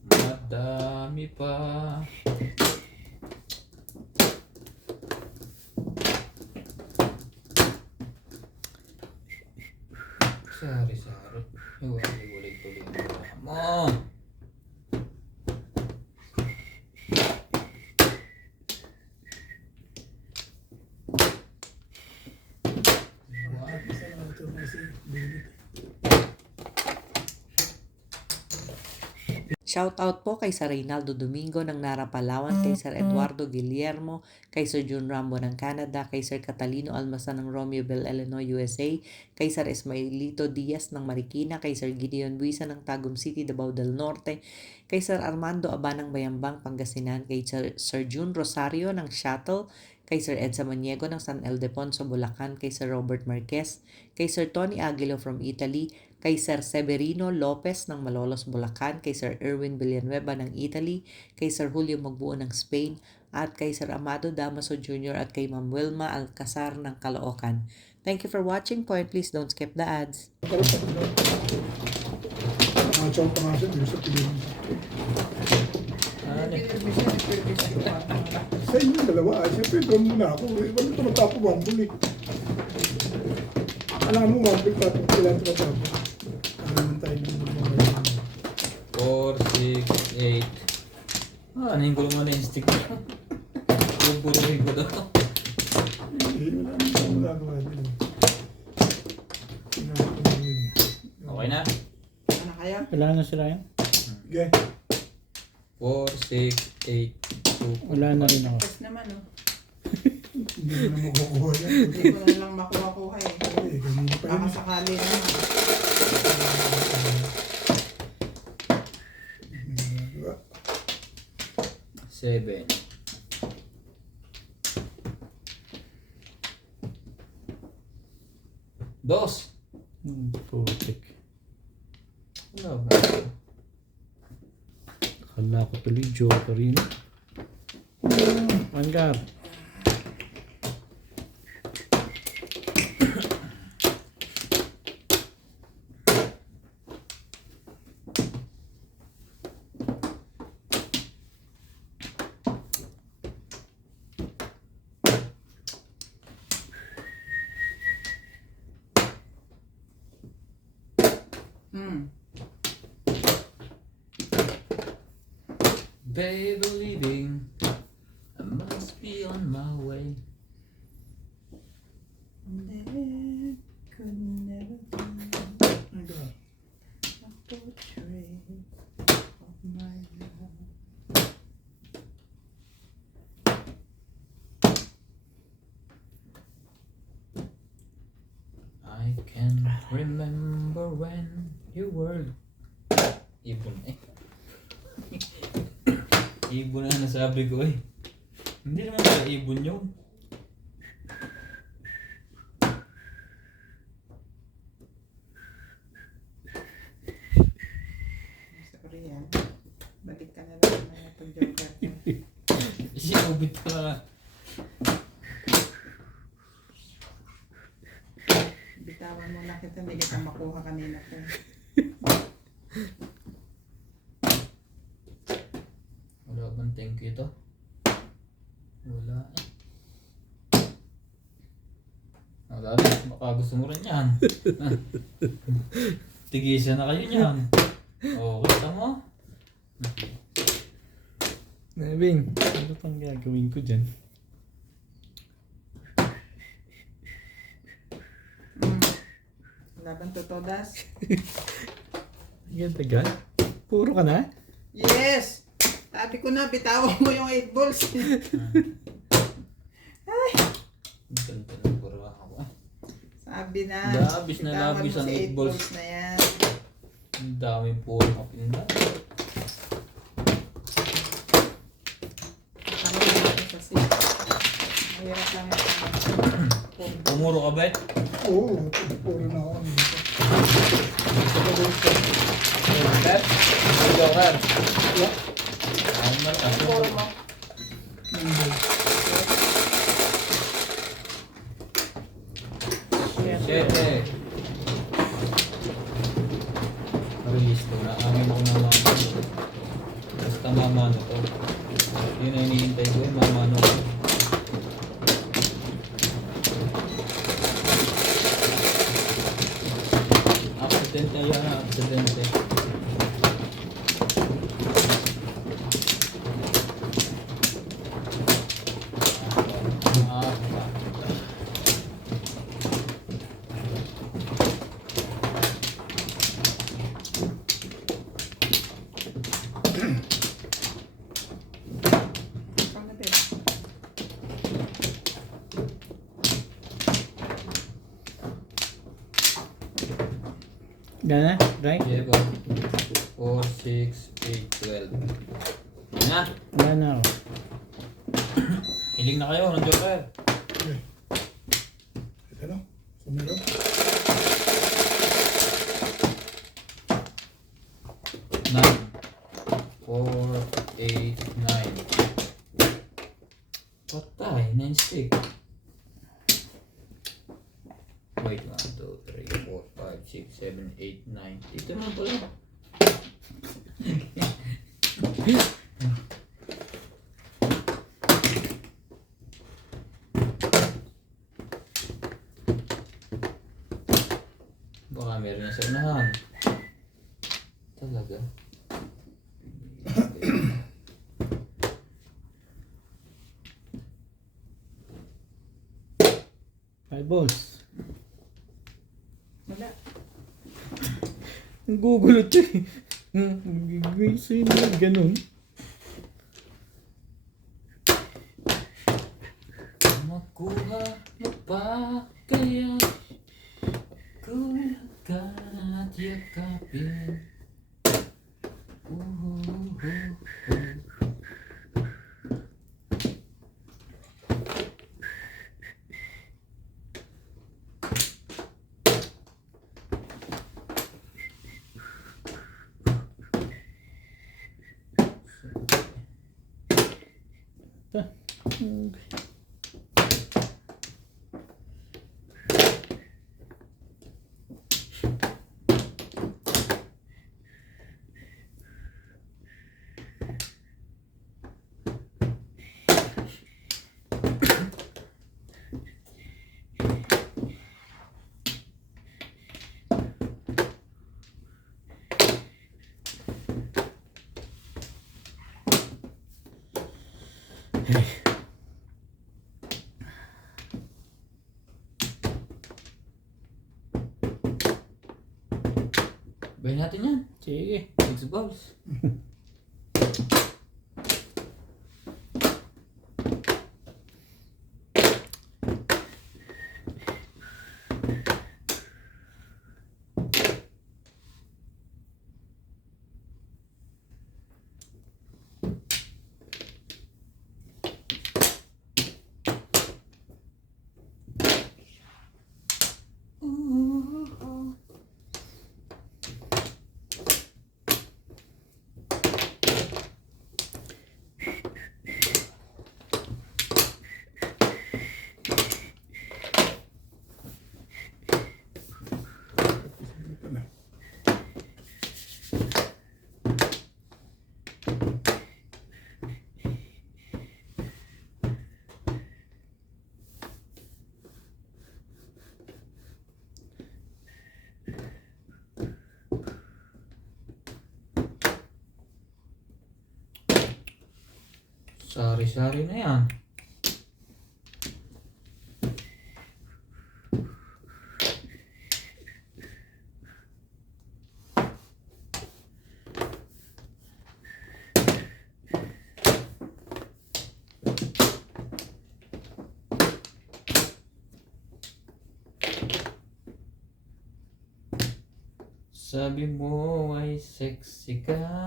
Madami pa. Sari-sari. Iwalay tuloy ang mga mo. Isa lang ito kasi bulit. Shoutout po kay Sir Reynaldo Domingo ng Nara, Palawan, kay Sir Eduardo Guillermo, kay Sir Jun Rambo ng Canada, kay Sir Catalino Almasan ng Romeoville, Illinois, USA, kay Sir Ismailito Diaz ng Marikina, kay Sir Gideon Buisa ng Tagum City, Davao del Norte, kay Sir Armando Aba ng Bayambang, Pangasinan, kay Sir Jun Rosario ng Shuttle, kay Sir Ed Samaniego ng San Ildefonso, Bulacan, kay Sir Robert Marquez, kay Sir Tony Aguilo from Italy, kay Sir Severino Lopez ng Malolos, Bulacan, kay Sir Erwin Villanueva ng Italy, kay Sir Julio Magbuo ng Spain, at kay Sir Amado Damaso Jr. at kay Ma'am Wilma Alcazar ng Caloocan. Thank you for watching po and please don't skip the ads. Pero sa ito. Mga chow pa nga siya, hindi sa pilihan. Sa inyo dalawa, siyempre doon muna ako. Ba't ito nagtapo wambul eh? Alam mo, wambul pa ito kailan ito nagtapo. Naman tayo ng mga 4, 6, 8. Ano yung gulong mo na yung stick? Buburuhin ko daw. hindi, wala naman tayo magagawa din. Okay na? Ano kaya? Wala na sila yan? Okay. 4, 6, 8, 2. Wala na rin ako. Tapos naman, oh. Hindi mo na makukuha yan. Hindi ko na lang makuha-kuha eh. Eh, ganun pa Baka yun. sakali naman. Diba? 7. Dos. Putik. Wala ba? Akala ko tuloy joker yun. Vanguard. Baby believing I must be on my way. There could never be Hanggang. a portrait of my love. I can remember when you were ibon eh. Ibon na nasabi ko eh. Hindi naman pala ibon yun. Sorry yan. Balik ka na lang na itong joker. Sinubit ko na lang. Bitawan mo na kita, hindi kita makuha kanina ko. Wala bang thank you ito? Wala eh. Wala rin. Baka gusto mo rin yan. Tigisan na kayo niyan. Okay, tama. Nebing, ano pang gagawin ko dyan? Wala bang totodas? Yan tagal. Puro ka na? Yes! Sabi ko na, bitawan mo yung 8 balls. Ganda ng burawa ako eh. Sabi na, Labis na bitawan labis mo ang si 8 8 balls. balls na yan. Ang dami puro kapinda. Ano yun ito sa 6? Mahirap lang yung Pumuro ka ba eh? Oo, puro na ako. Puro Joker? Joker? Yeah. Ano man kasi? Siyete. Release to na. Amin ako ng mama. Basta mamano to. Yun ang hinihintay ko eh. Mamano ko. Aksidente yan. Aksidente. Ah, Kami din. Gana? Right? yeah, go. 4, 6, 8, 12. Na! Gana ako. Hiling na kayo ng Joker. Okay. Ito na. Sumiro. Nine. 4, 8, 9. Patay, 9 stick. Wait, 1, 2, 3, 4, 5, 6, 7, 8, 9. Ito naman pala. Baka meron na sa unahan. Talaga. Five balls. Wala. Ang gugulo to eh. Gagawin sa'yo na ganun. Makuha mo pa kaya kulang ka at yakapin. Bayin natin yan. Sige. 6 balls. Ito na. Sari-sari na yan. Sabi mo ay sexy ka.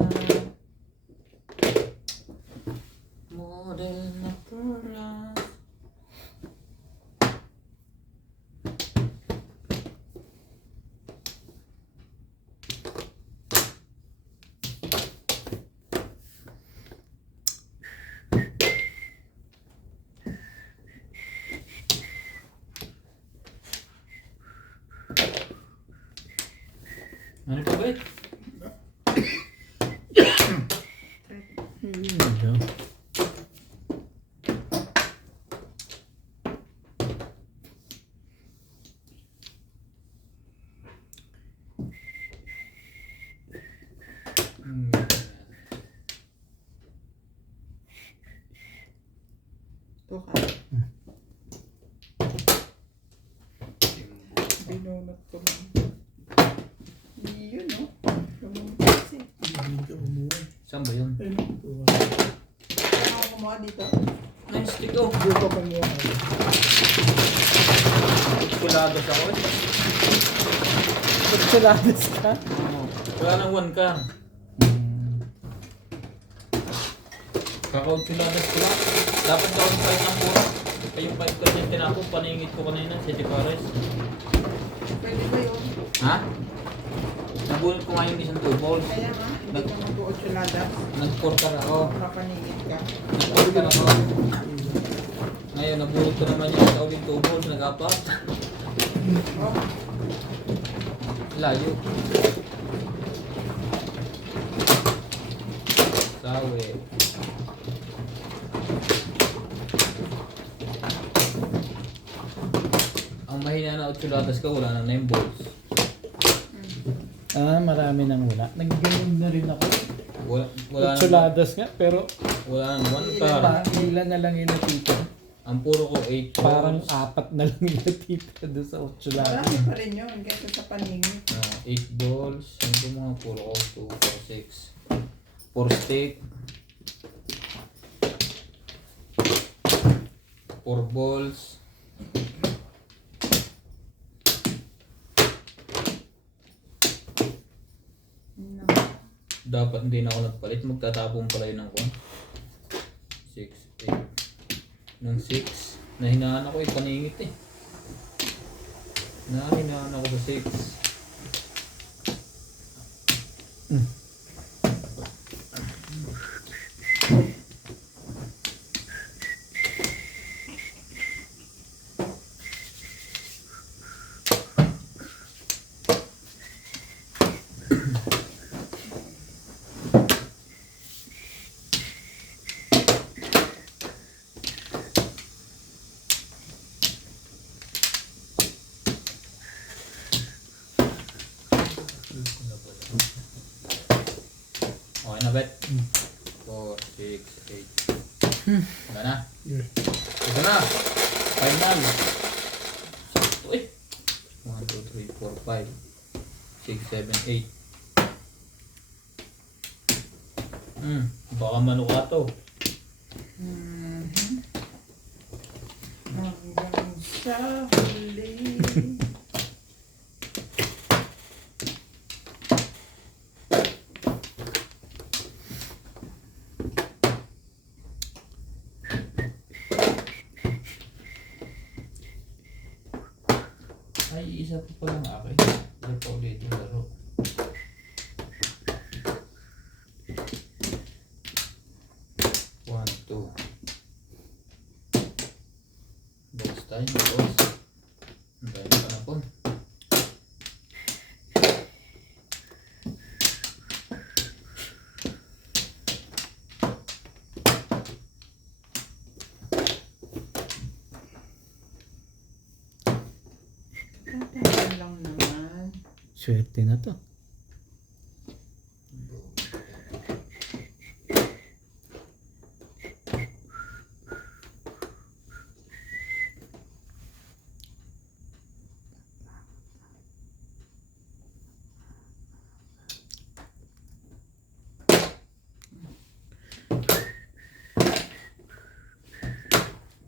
Model na perla. Ano pa ba? Ito ka. Binunot ko lang. Yun, no? Lumabas eh. Hindi ka umuha. Saan ba yun? Ayun, ito. Saan ako kumuha dito? Nice stick oh. Hindi ka kumuha. Kulados ako eh. Pagkuladas ka? Oo. Wala nang 1 ka. Kakautuladas ko lang. Dapat daw yung 5 ng pura. Ay yung 5 ka niyan tinapos. Paningit ko kanina. Si Tipares. Pwede ba yun? Ha? Nabunot ko nga yung isang 2 balls. Kaya nga, hindi ka mag-uotsulada. Nag-porter ako. Mapaningit ka. Nag-porter ako. Ngayon, nabunot ko naman yung isa ulit 2 balls. Nag-apat. Oh, Layo. Sawi. Ang mahina na utsuladas ka, wala na 9 balls. Marami nang wala. Nag-game na rin ako. Wala na, Utsuladas nga, pero wala na 1 ka. ilan na lang yung natita. Ang puro ko 8 balls. Parang 4 na lang yung natita doon sa utsuladas. marami pa rin yun. Kaya sa paningit. 8 balls. Ano po mga puro ko? 2, 4, 6. 4 stick. 4 balls. No. Dapat hindi na ako nagpalit. Magtatapong pala yun ng 1. 6, 8. Nung 6. Nahinaan ako eh. Paningit eh. Nahinaan ako sa 6. Okay na, bet? 4, 6, 8. Wala na? Yeah. Ito na! Final! Sakto eh! 1, 2, 3, 4, 5, 6, 7, 8. Baka manuka to. Hanggang sa huli. Ay, isa pa lang akin. Isa pa ulit yung laro. One, two. Boss tayo, boss. Ang dami pa na po. Tatagal lang naman. Swerte na to.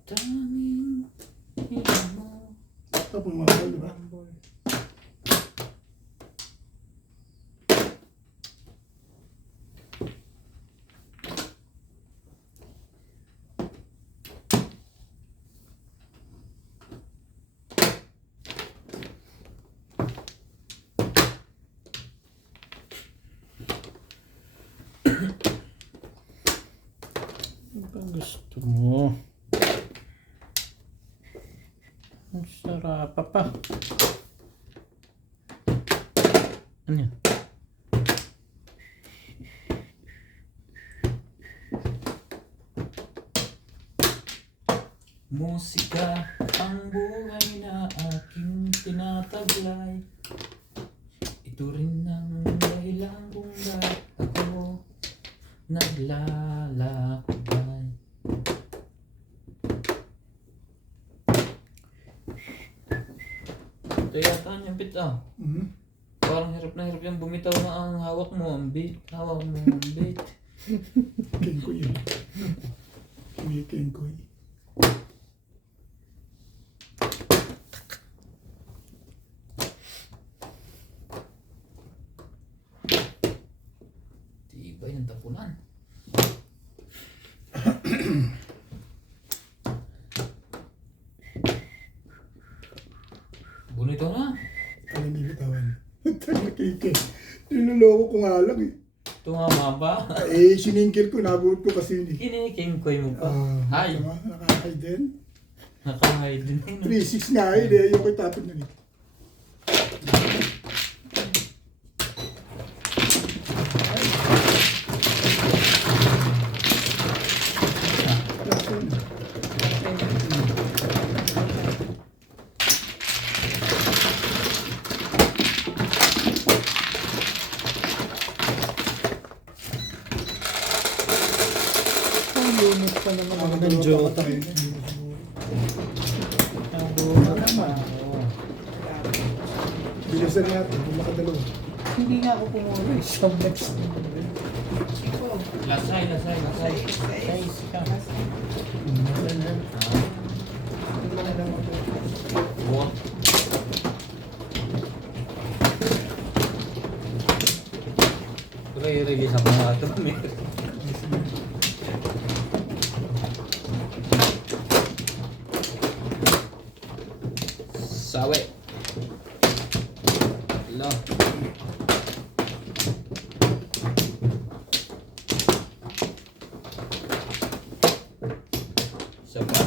Tanging imo. Ito pong mahal, di ba? Ano ba gusto mo? Ang sarap pa. Ano yan? Musika ang buhay na aking tinataglay. Ito rin ang dahilan kung bakit ako naglalakbay. Ito yata ang bit ah. Mhm. Parang hirap na hirap yung bumitaw na ang hawak mo, ang beat. Hawak mo ang beat. Kengkoy yun. Kengkoy. Tibay ng tapunan. Bonito na. Kaya nibitawan. Kike. Niloloko ko nga lang eh. Tumama pa. Siningkil ko, nabuot ko kasi yun eh. Kinikingkoy mo pa. Ay! Tama, nakakahay din. Nakahay din eh. 3-6 nga eh, ayoko itapon yun eh. Ang lunod pa naman ako ng Dalawa Jota. pa tayo. Ang lunod naman. Bilisan natin, kung makadalawa. Hindi nga ako pumulo. Isang next. Lasay, lasay, lasay. Guys, ka. What? Rege sa mga ito. Sawi. Lo. Isa pa.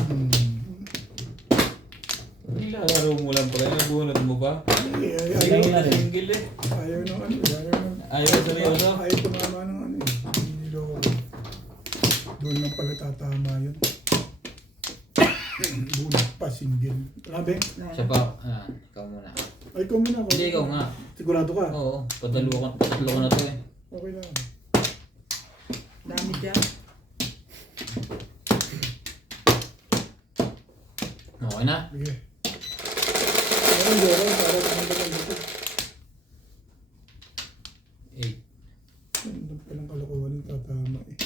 Nilalaro mo lang pala. Nabunod mo pa. Sige Ayaw na single eh. ng ano, ayaw ng... Ayaw seryoso. Ayaw tumama ng ano eh. Niloko. Doon lang pala tatama yun. Bulat pa, single. Grabe. Siya pa. Ikaw muna. Ay, ikaw muna ako. Hindi, ikaw nga. Sigurado ka? Oo, padalo ka na to eh. Okay lang. Dami dyan. Okay na? Sige. Ayun, Joron, para kumanda lang dito. 8. Doon palang kalokohan yung tatama eh.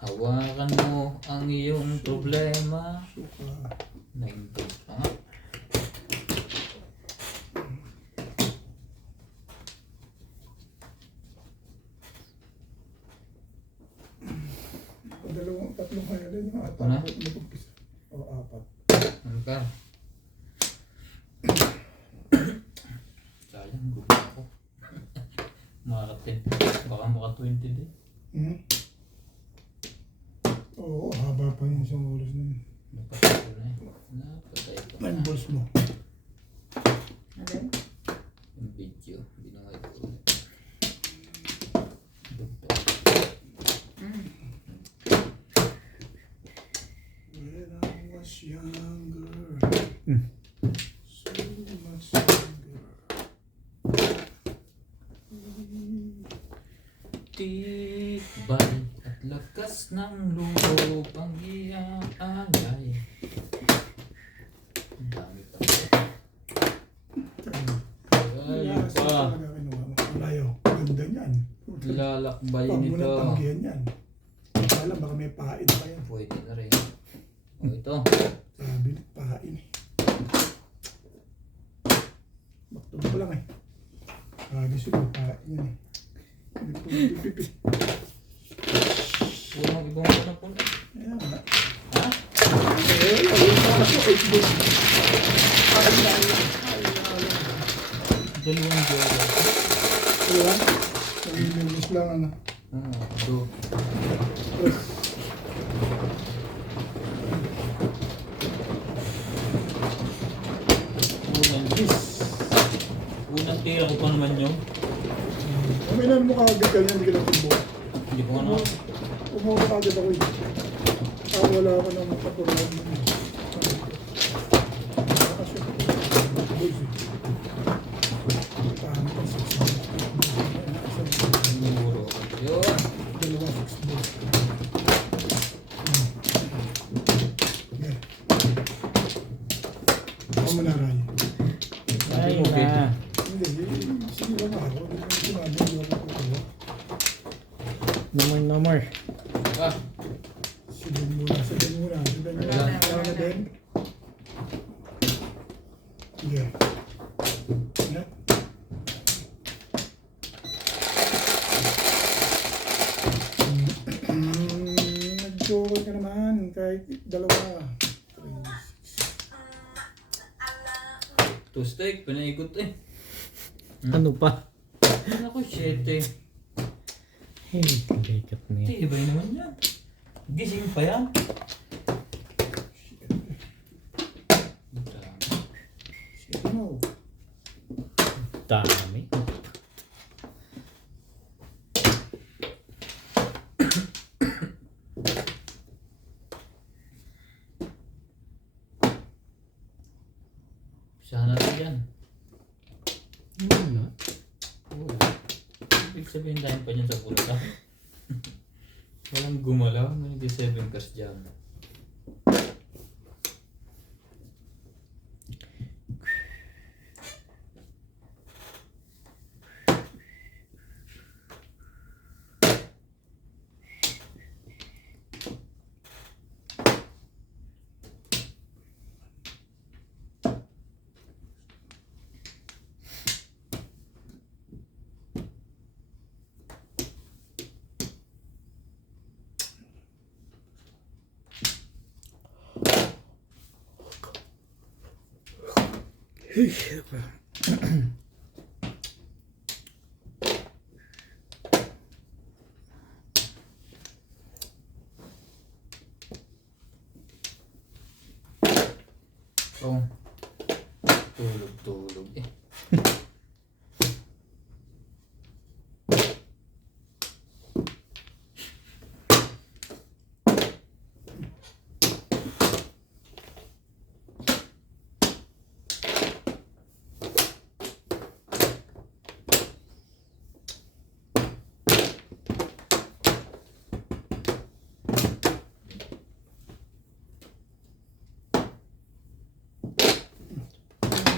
Hawakan mo ang iyong problema. Suka. 9 pa nga. Dalawang, tatlong kaya din yung apat. Ano? Napagpisa. O, apat. Ano ka? Sayang, gusto ako. Makakatin. Baka maka 20 din. Hmm? Oo, haba pa yung isang oras na yun. Napatay ko na eh. Napatay ko na. 9 balls mo. Alin? Yung video. Binangay ko ulit. When I was younger, so much younger. Tibay at lakas ng loob ang iaalay. Ang dami pa. Ayun Yes, pa. talaga kinuha mo. Layo, ganda niyan. Lalakbayin Pag mo nito. nang tanggihan yan. Alam, baka may pain pa yan. Pwede na rin. O ito. Sabi, pain eh. Baktog ko lang eh. Sabi siya, pain yan eh. Hindi po pipipi. Walang ibang punta. Ayan nga. Ha? Ayun na ako. Dalawang jowa. Diba? Nag-release lang ano. Ito. Unang tira ko pa naman yun. Uminan mo kagad ganyan, hindi ka lang tumbo. Hindi ko ano. Umuha kagad ako eh. wala ko ng mapatulan mo. Kasi, boys eh. Paano ka 6 balls? Siguro. Yun. Dalawa 6 balls. Okay. Ako mo na, Ray. Ay Okay. na. Hindi, sige lang ako. Hindi ko sinabi, hindi ako kukuha. No more, no more. Ah, Sige muna, sige muna. Sige muna. Wala na, Wala na din. Sige. Yan. Nag-joke ka naman kahit dalawa. 2 steak, pinaikot eh. Ano pa? Ako, 7. Hey, likat na yan. Ibay naman yan. Gising pa yan. Sige mo. Dami. Sana natin yan. Wala. Oh. Ibig sabihin dahil pa niyan sa bulsa. Walang gumalaw. May 7 cars dyan. Oh. Tulog eh.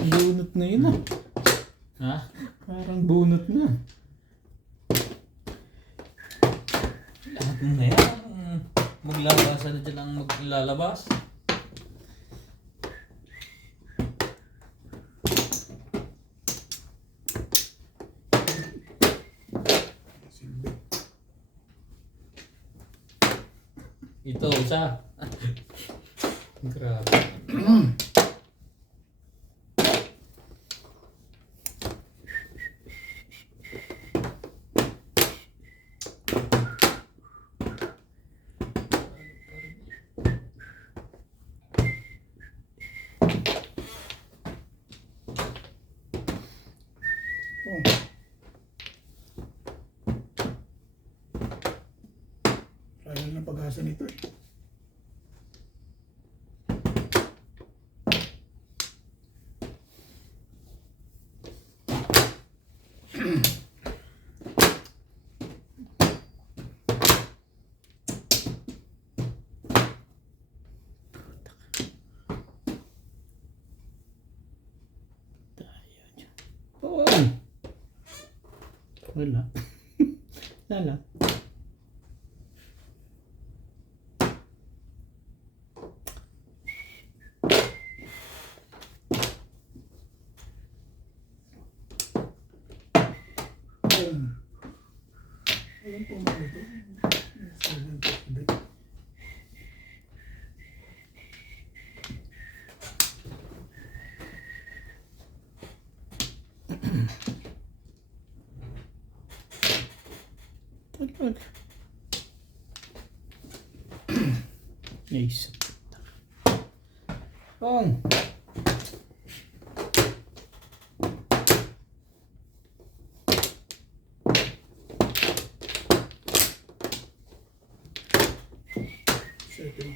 Bunot na yun ah. Ha? Parang bunot na. Lahat mo na yan. Maglabasan na dyan ang maglalabas. Ito, isa. Grabe. Oh. Kaya ng pag-asa nito eh. Oo. Wala. Wala. Alam po mga ito. 7 Talaga. Nice. Pong. Second.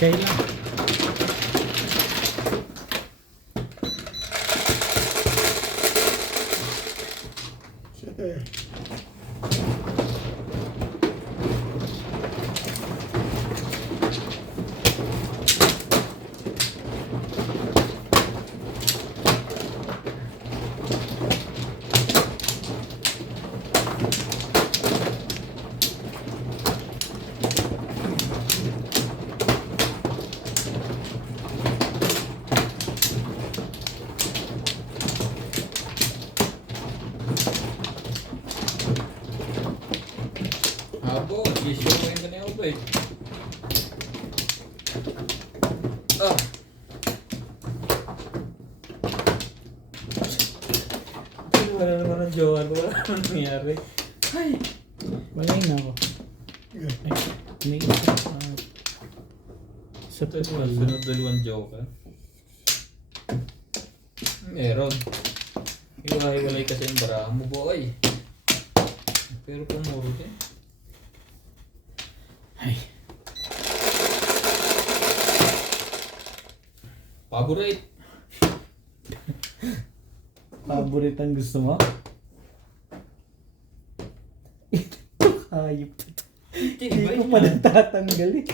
Kailan? Sige. Abo, sisyoin ka na yung ba eh. Ah! Wala naman ang jowa ko. Wala naman nangyari. Ay! Malay na ako. Sige. Ay, may isa pa. Sa Ito naman, sunod dalawang joke. Meron. Iwahiwalay kasi yung baraha mo, boy. Pero pumuro din. Ay, Favorite. paborito ang gusto mo? Hayop. Hindi ko pa natatanggal eh.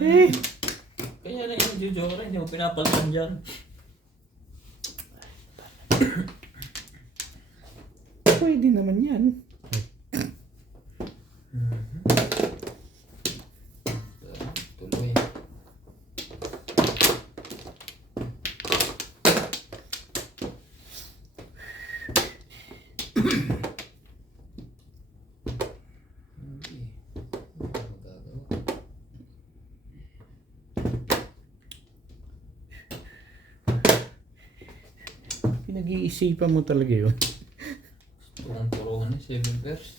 Eh, Kaya na yung jujora, hindi mo pinapalitan dyan. pwede naman yan. Tuloy. Hindi. Ano magagawa? Pinag-iisipan mo talaga yun. Turong-turongan na, 7 verse.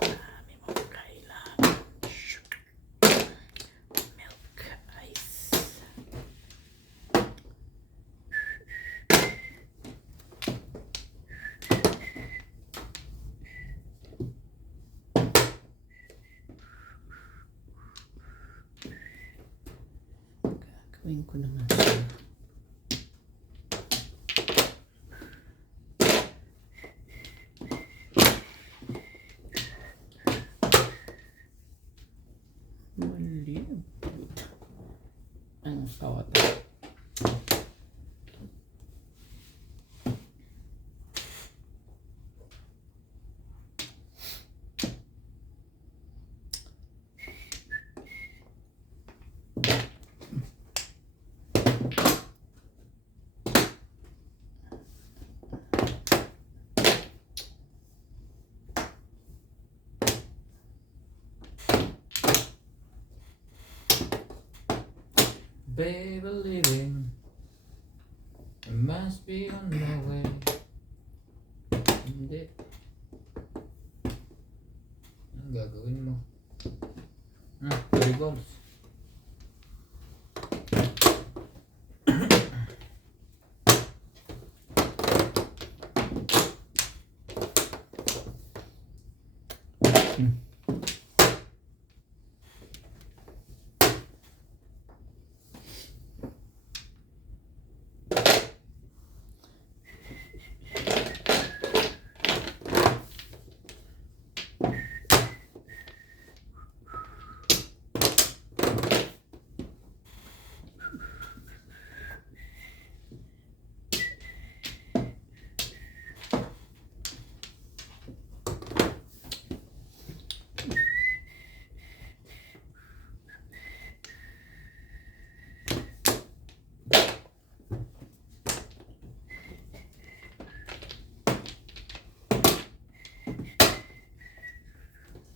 Dami mo kailangan. Sugar. Milk. Ice. Gagawin ko naman. Maliit ang kawat. Baby living, I must be on my way. Hindi. Anong gagawin mo? 3 balls.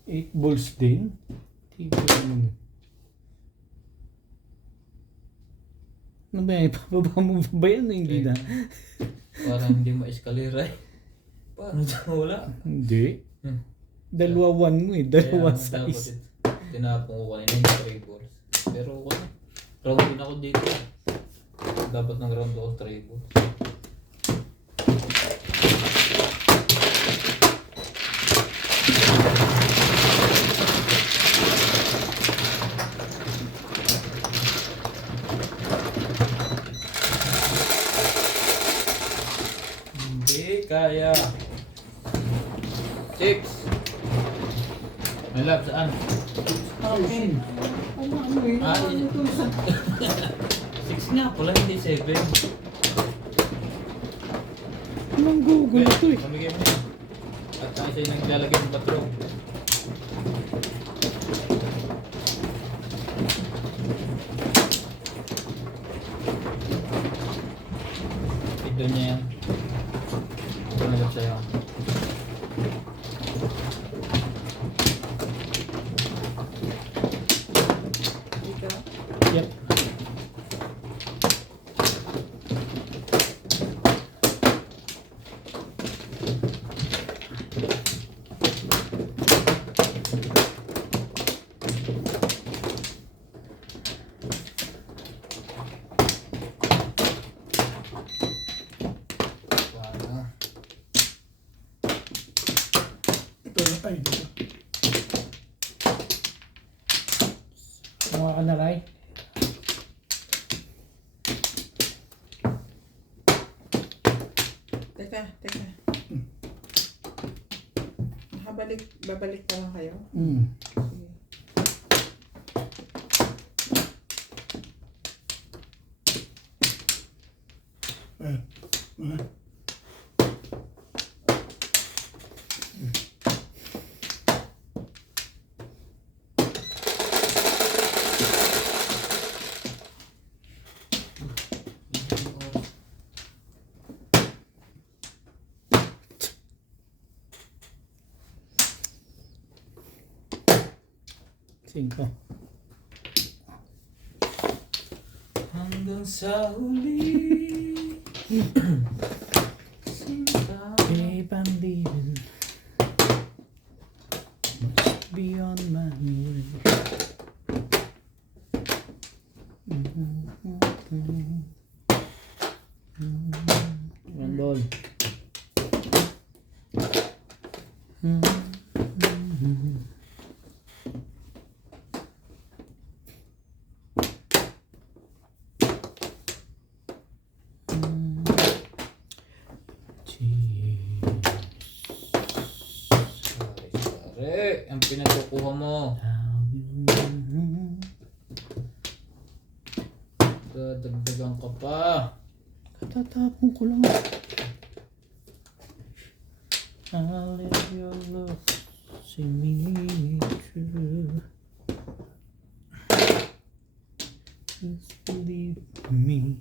Eight balls din. Tigil naman. Ano ba yan? Ipababa mo ba yan? Hindi na. Parang hindi ma-eskalera eh. Paano dyan wala? Hindi. Hmm. Dalawa one mo eh. Dalawa Kaya dapat size. tinapong ko kanina yung 3 balls. Pero ako na. Round din ako dito. Dapat ng round all tray ko. Hindi kaya. Chips! My love, saan? Okay. Ano eh? Ah, Ano to? 6 nga pala, hindi 7. Anong Google ito eh? Pamigay mo yan. At ang isa yung naglalagay ng patrol. Ito niya yan. Ito nagap sa'yo. Ikaw? Yep. Wala. Ito, ay, dito. Mga ka na, Ray. Teka. Babalik pa lang kayo? Mm. Sige. Ayan. Ayan. Cinco. Hanggang sa huli. Sinta. Babe, I'm leaving. Must be on my way. Randol. Pare, ang pinagkukuha mo. Dadagdagan ka pa. Katatapon ko lang. I'll let your love see me true. Just believe me.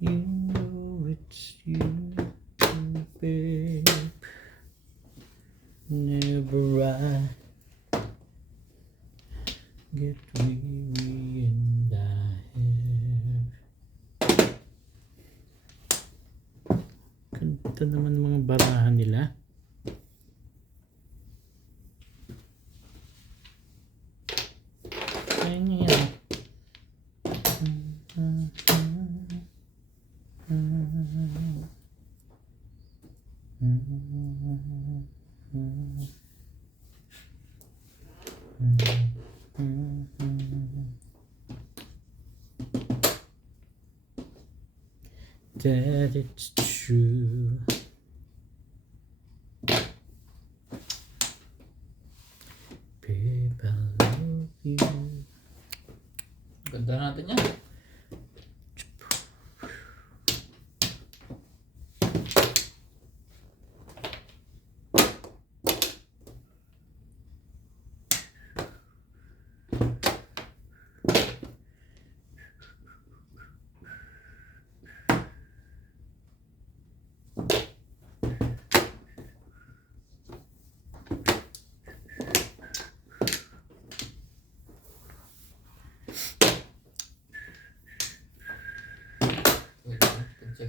You know it's you, babe. Never I get weary and I have. Ganda naman ng mga barahan nila. Ayan yan. That it's true. Babe, I love you. Ganda natin yan.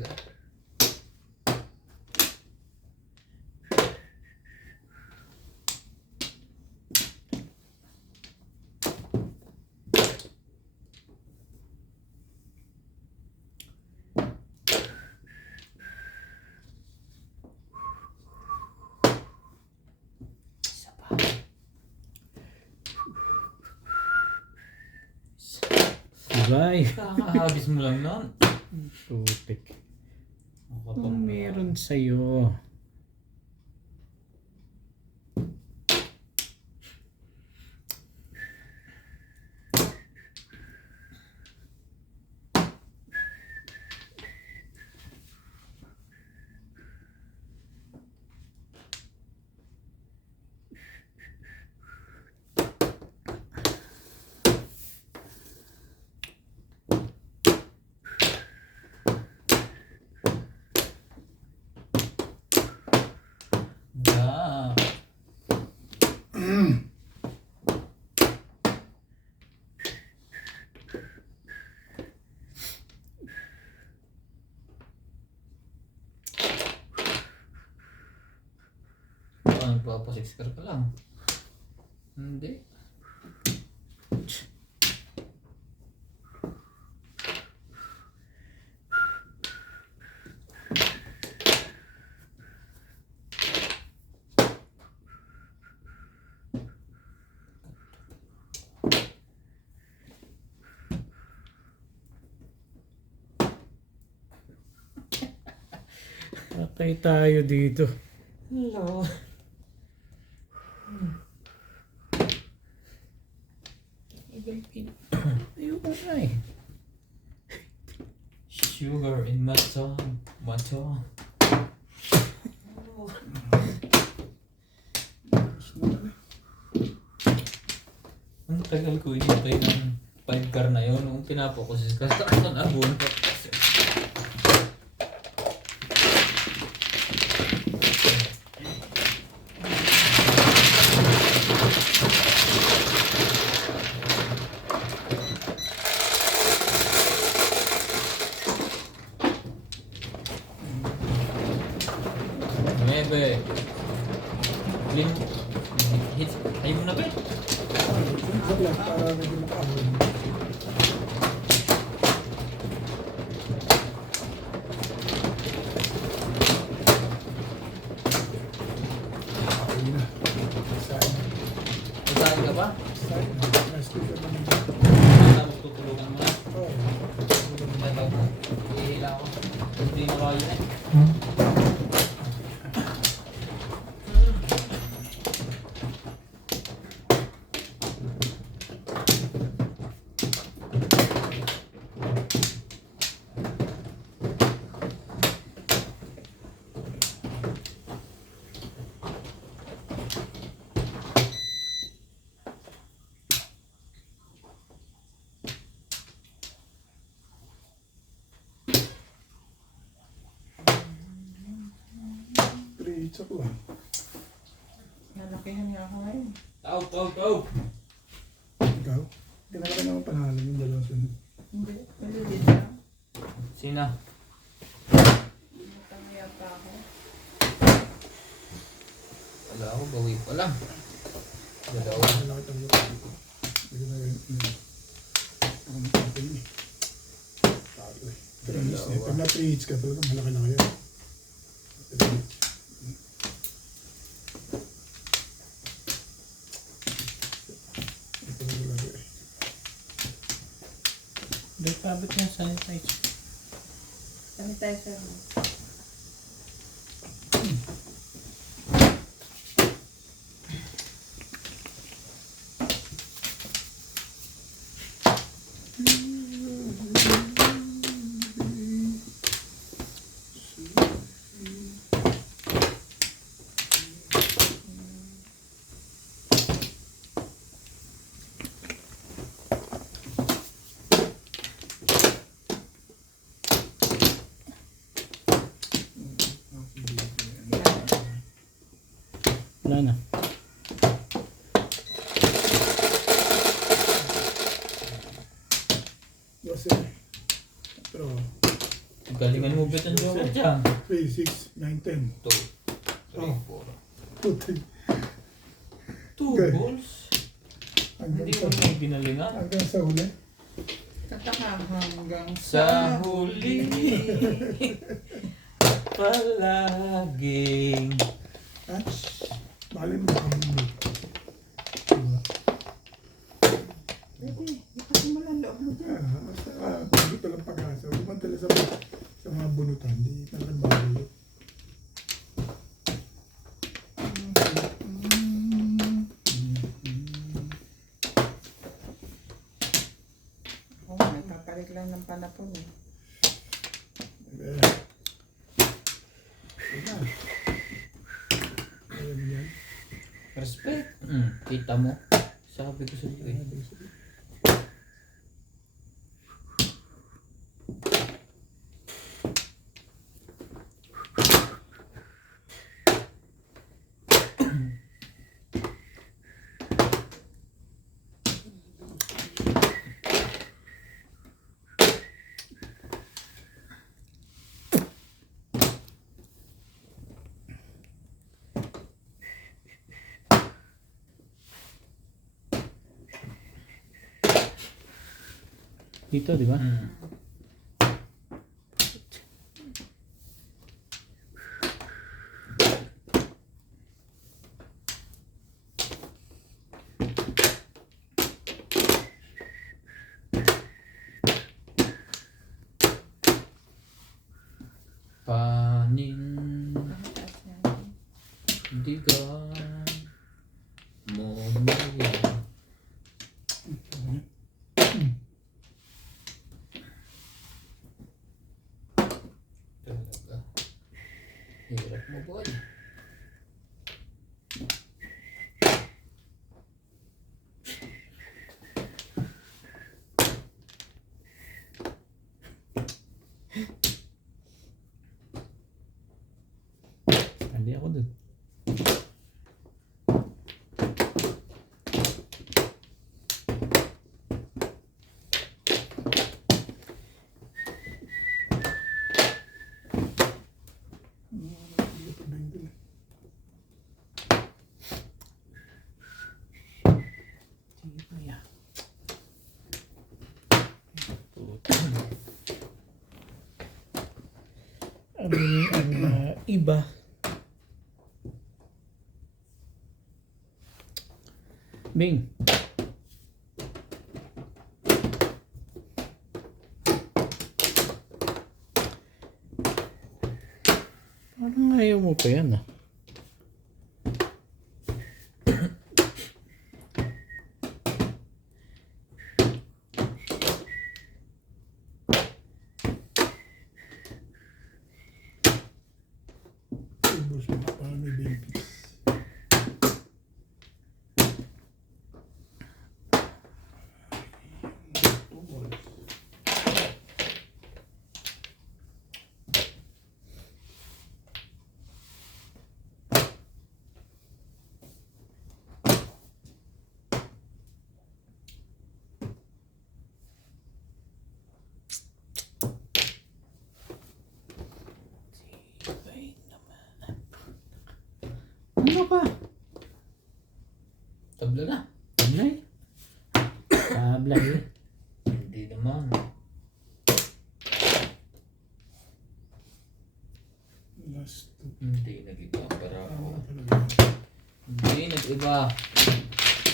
talaga. Isa pa. Bye. Kakahagis mo lang nun. Putik. Ako Ano tong meron sa'yo? Yeah. Baka nagpapasiksir ka lang. Hindi. Patay tayo dito. Hello. Ayoko na eh. Sugar in my tongue. My tongue. Ang tagal ko inintay ng 5 car na yun. Nung pinapokusis ka sa akin abon. Nueve. Clean. Hit. Ayaw mo na ba eh? Isa lang para medyo makaahon. Ayun na. Saan? Saan ka ba? Saan? Last week naman. Tapos tutulungan mo na. Oo. Ito. Ihila ako. Hindi na kaya eh. Three, ko lang. Nalakihan niya ako ngayon. Tau. Ikaw? Kinakita naman pangalan yung dalawang sunod. Hindi. Maliliit na. Sina? Matangaya pa ako. Wala ako. Bawi pa lang. Dalawa. Nakita mo. Hindi ko na yun. Ako matapin eh. Tayo eh. Pero pag na 3 hits ka, talaga malaki na kayo. 3 hits. Ito na talaga eh. Dahil pabot niya sanitizer. Sanitizer mo. Wala na. Kasi, pero, Galingan mo bet ang joker dyan. 3, 6, 9, 10. 2, 3, 4. Puti. 2 Okay. balls? Hanggang Hindi sa, mo nang ginalingan. hanggang sa huli. Kanta ka hanggang Sa huli, palaging. Ha? Bali mo baka hindi. Diba? Pwede, ipas mo lang loob mo dyan. Basta kung dito lang pag-asa, huwag man talaga sa mga bunutan, di talagang bagay. Oo, may papalit lang ng panapon eh. Eh, wala. Alam mo yan. Respect. Kita mo. Sabi ko sa iyo eh. Dito, di ba? Panin digan mo maya. Talaga. Hirap mo boy. Hindi ako dun. Hindi pa bang dun. Sige pa yan. Ano yung iba? Bing. Parang ayaw mo pa yan ah. Ubus mo na para may babies. Ano pa? Tabla na. Tablay? Tablay eh. Hindi naman. Last two. Hindi nag-iba para ako. Tama talaga. Hindi nag-iba.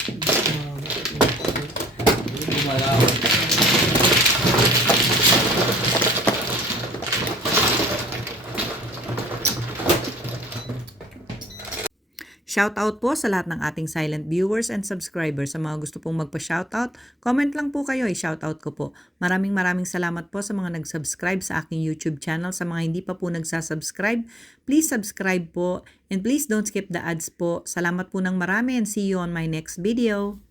Tumama. Hindi gumalaw. Shoutout po sa lahat ng ating silent viewers and subscribers. Sa mga gusto pong magpa-shoutout, comment lang po kayo, i-shoutout ko po. Maraming salamat po sa mga nag-subscribe sa aking YouTube channel. Sa mga hindi pa po nagsasubscribe, please subscribe po and please don't skip the ads po. Salamat po ng marami and see you on my next video.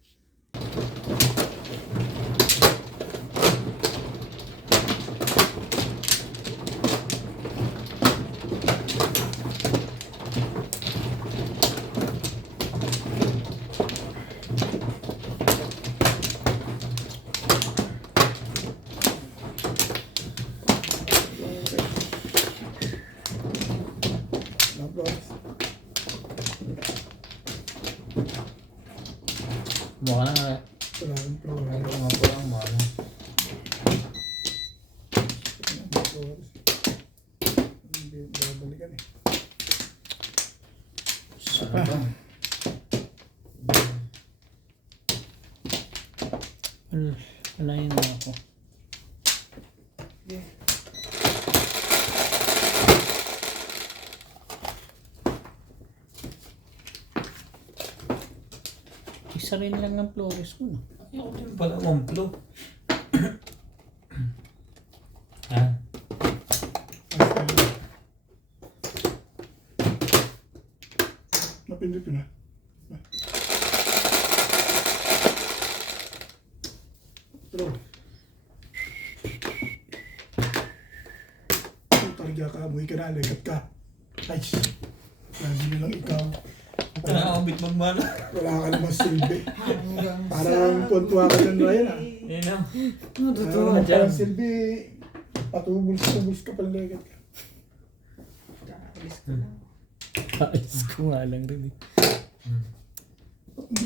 Mukha na nga. Wala akong program. Ito nga po lang mukha na. Hindi, babalikan eh. Ano ba? Alayin na ako. Yeah. Isa rin lang ang flores ko, no? Ayaw din pala mamplo. Ha? Napindot ko na. Pero, targa ka, buhay ka na, legat ka. Ay, lagi na lang ikaw. Nakakabit magmana. Wala ka naman silbi. Hanggang Parang kontuwa ka dyan, Ryan, ah. Yan na. Totoo dyan. Silbi, patubos ka pala legat ka. Kaalis ko lang. Ayos ko nga lang rin eh.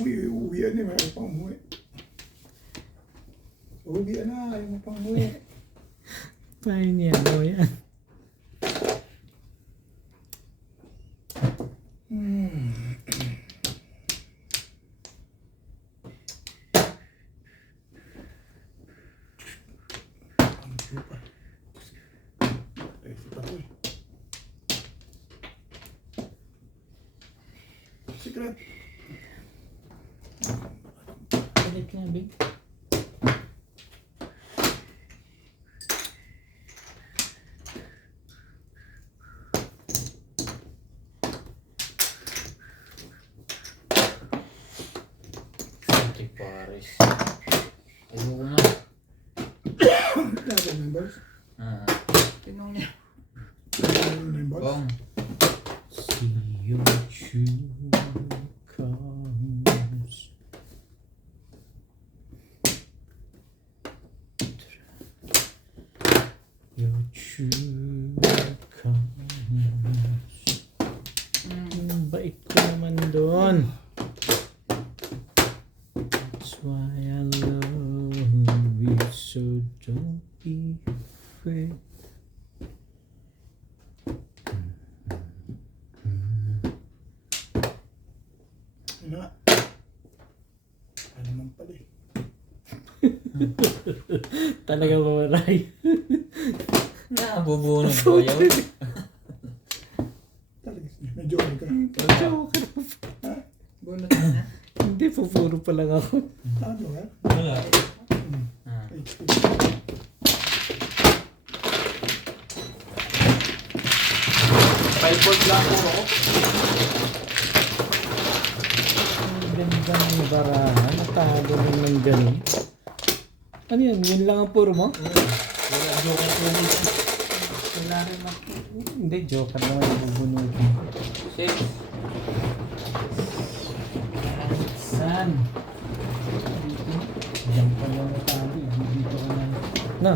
Uwi yan eh, mayroon pang umuwi. Uwi na, ayaw mo pang umuwi. Pahin yan, o yan. Ang lupa. Resi pa to eh. Secret. Balik na, babe. Ate Paris. Ayoko na. Laban members. Ah. Tinong niya. Laban members. Bong. See your true comes. Your true comes. Ang bait ko naman doon. That's why I love you, so don't be afraid. Yun na nga. Ano naman pala eh. Talaga mawaray. Nabubunod ko yun. Talaga, medyo okay ka. Bunot na. Hindi, pupuro pa lang ako. Ano ha? Wala. Ah. Ay, Five volt lang po ako. Ang ganda ng barahan. Natago rin ng ganun. Ano yan? Yun lang ang puro mo? Wala joke ang tubig. Wala rin ako. Hindi, joker naman yung bubunugin. Six. Saan? Dito. Diyan pa lang na tayo. Dito ka na. No.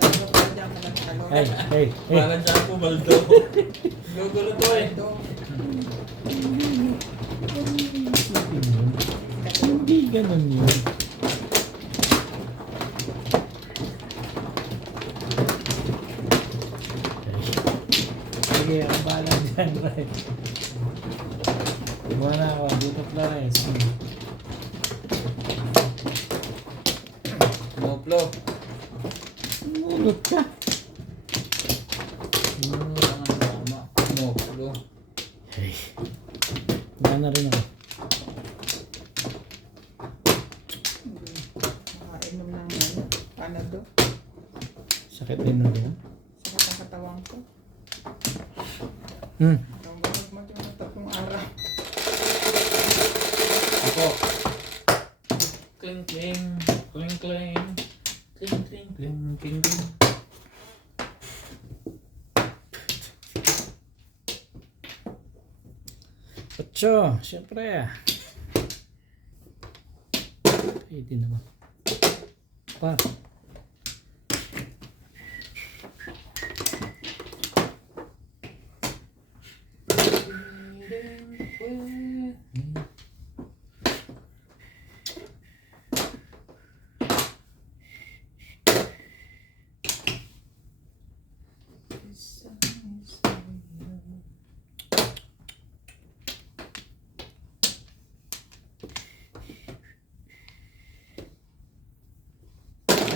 Ano pa dyan ka nagtalong? Hey, hey, hey. Parang siya po baldo. Gugulo to eh. Hindi ganun yun. Sige, ang bahala dyan, Ray. Iba na ako, dito Flores. Moplo. Mulot ka. Ano lang ang tama? Moplo. Hey. Wala na rin ako. Makainom ng panado. Sakit din na rin. Sa katawan ko. Nabunod mo dyan ng 3 araw. Ako. Kling kling. Kling kling. Kling kling kling kling kling. Ocho, siyempre. Pwede naman. Pa.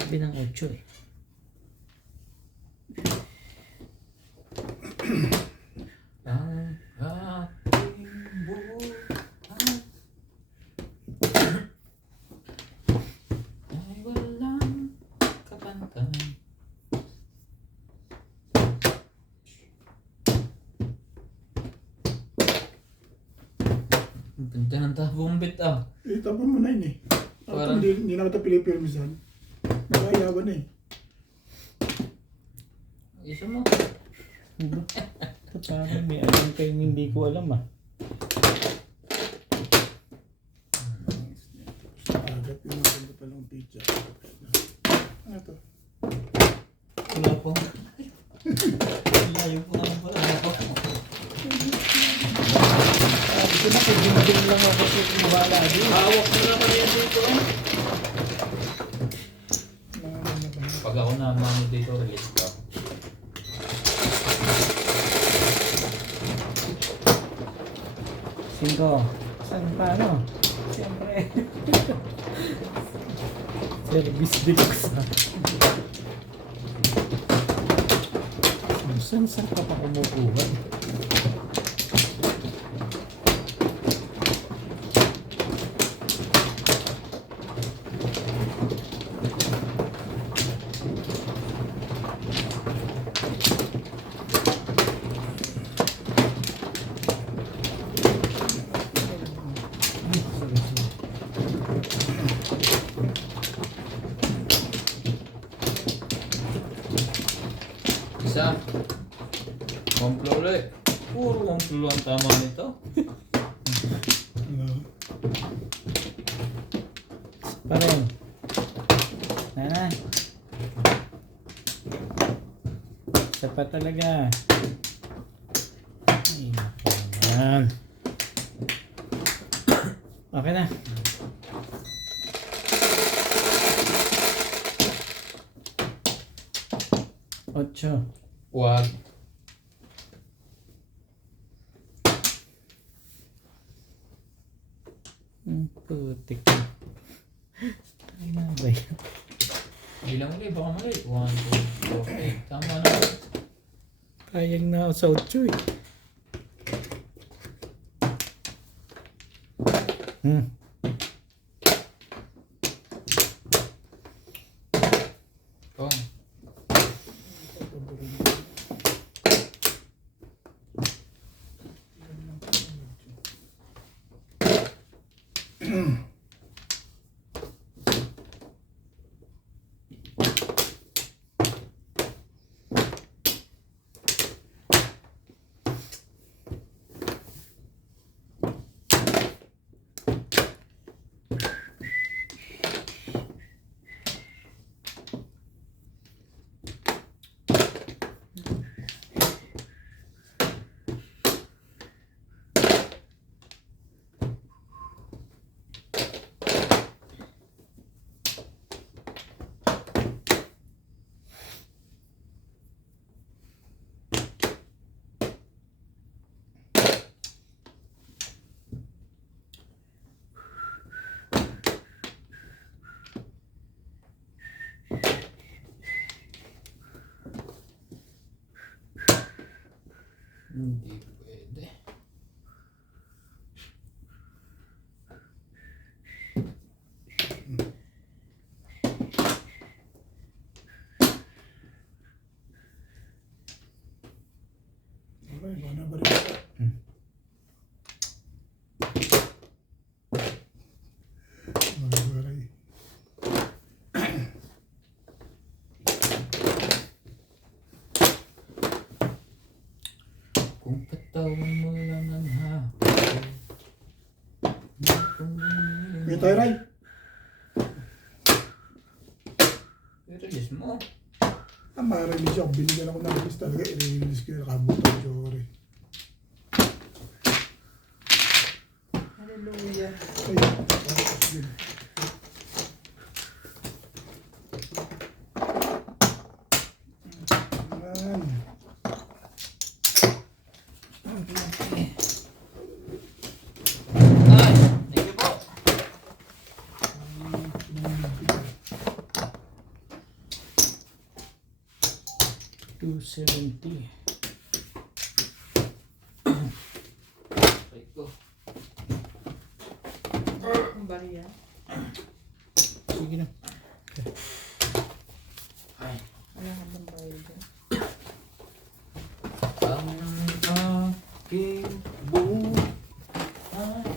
Sabi ng 8 eh. Ang ating buhay ay walang kapantay. Ang ganda ng tabumbit ah. Eh, tapon mo na yun eh. Parang- Hindi na kita pilipirmisan. Nakayawan na eh. Isa mo. Diba? Ito parang may alam kayo hindi ko alam ah. Agad yung maganda palang pizza. Ano to? Wala po. Layo po naman pala ako. Sabi ko na kung dinadin lang ako sa kumabala din. Hawak mo naman yan dito. Pag ako naman dito, release ka. Cinco. Saan pa ano? Siyempre. Service deluxe ha. Saan ka pa kumukuha? Isa. Komplo ulit. Puro komplo ang tama nito. Ano? Pa rin. Nana. Isa pa talaga. Ay, naku naman. Okay na. Ocho. Wag. Putik. Ay na ba yan? Bilang ulit, baka mali. 1, 2, 4, 8. Tama na. Kayang na ako sa ocho eh. Kung. Hindi pwede. Okay, baka na ba rin? Maray-maray. Kung katawan mo lang ang hapon. May tayo, Ray. I-release mo. Ma-release ako. Binigyan ako ng release talaga. I-release ko yung nakabutan ko rin. Hallelujah. Ay, yun. Ayan. Ay! Thank you po. 270. Ay ko. Ang bariya. Sige na. Wala ka bang bayad dyan? Ang aking buhay.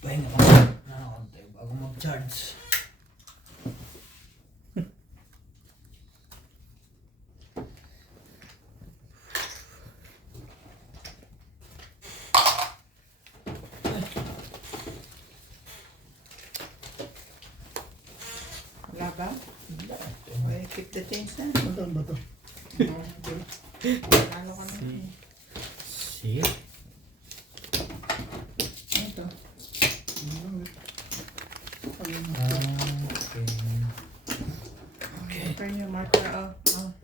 Pahinga ka na konti bago mag-charge. Wala ba? Okay, keep the change na. Bato, bato. Ano ka na? See? Ito. Okay. Turn your marker off. Oh.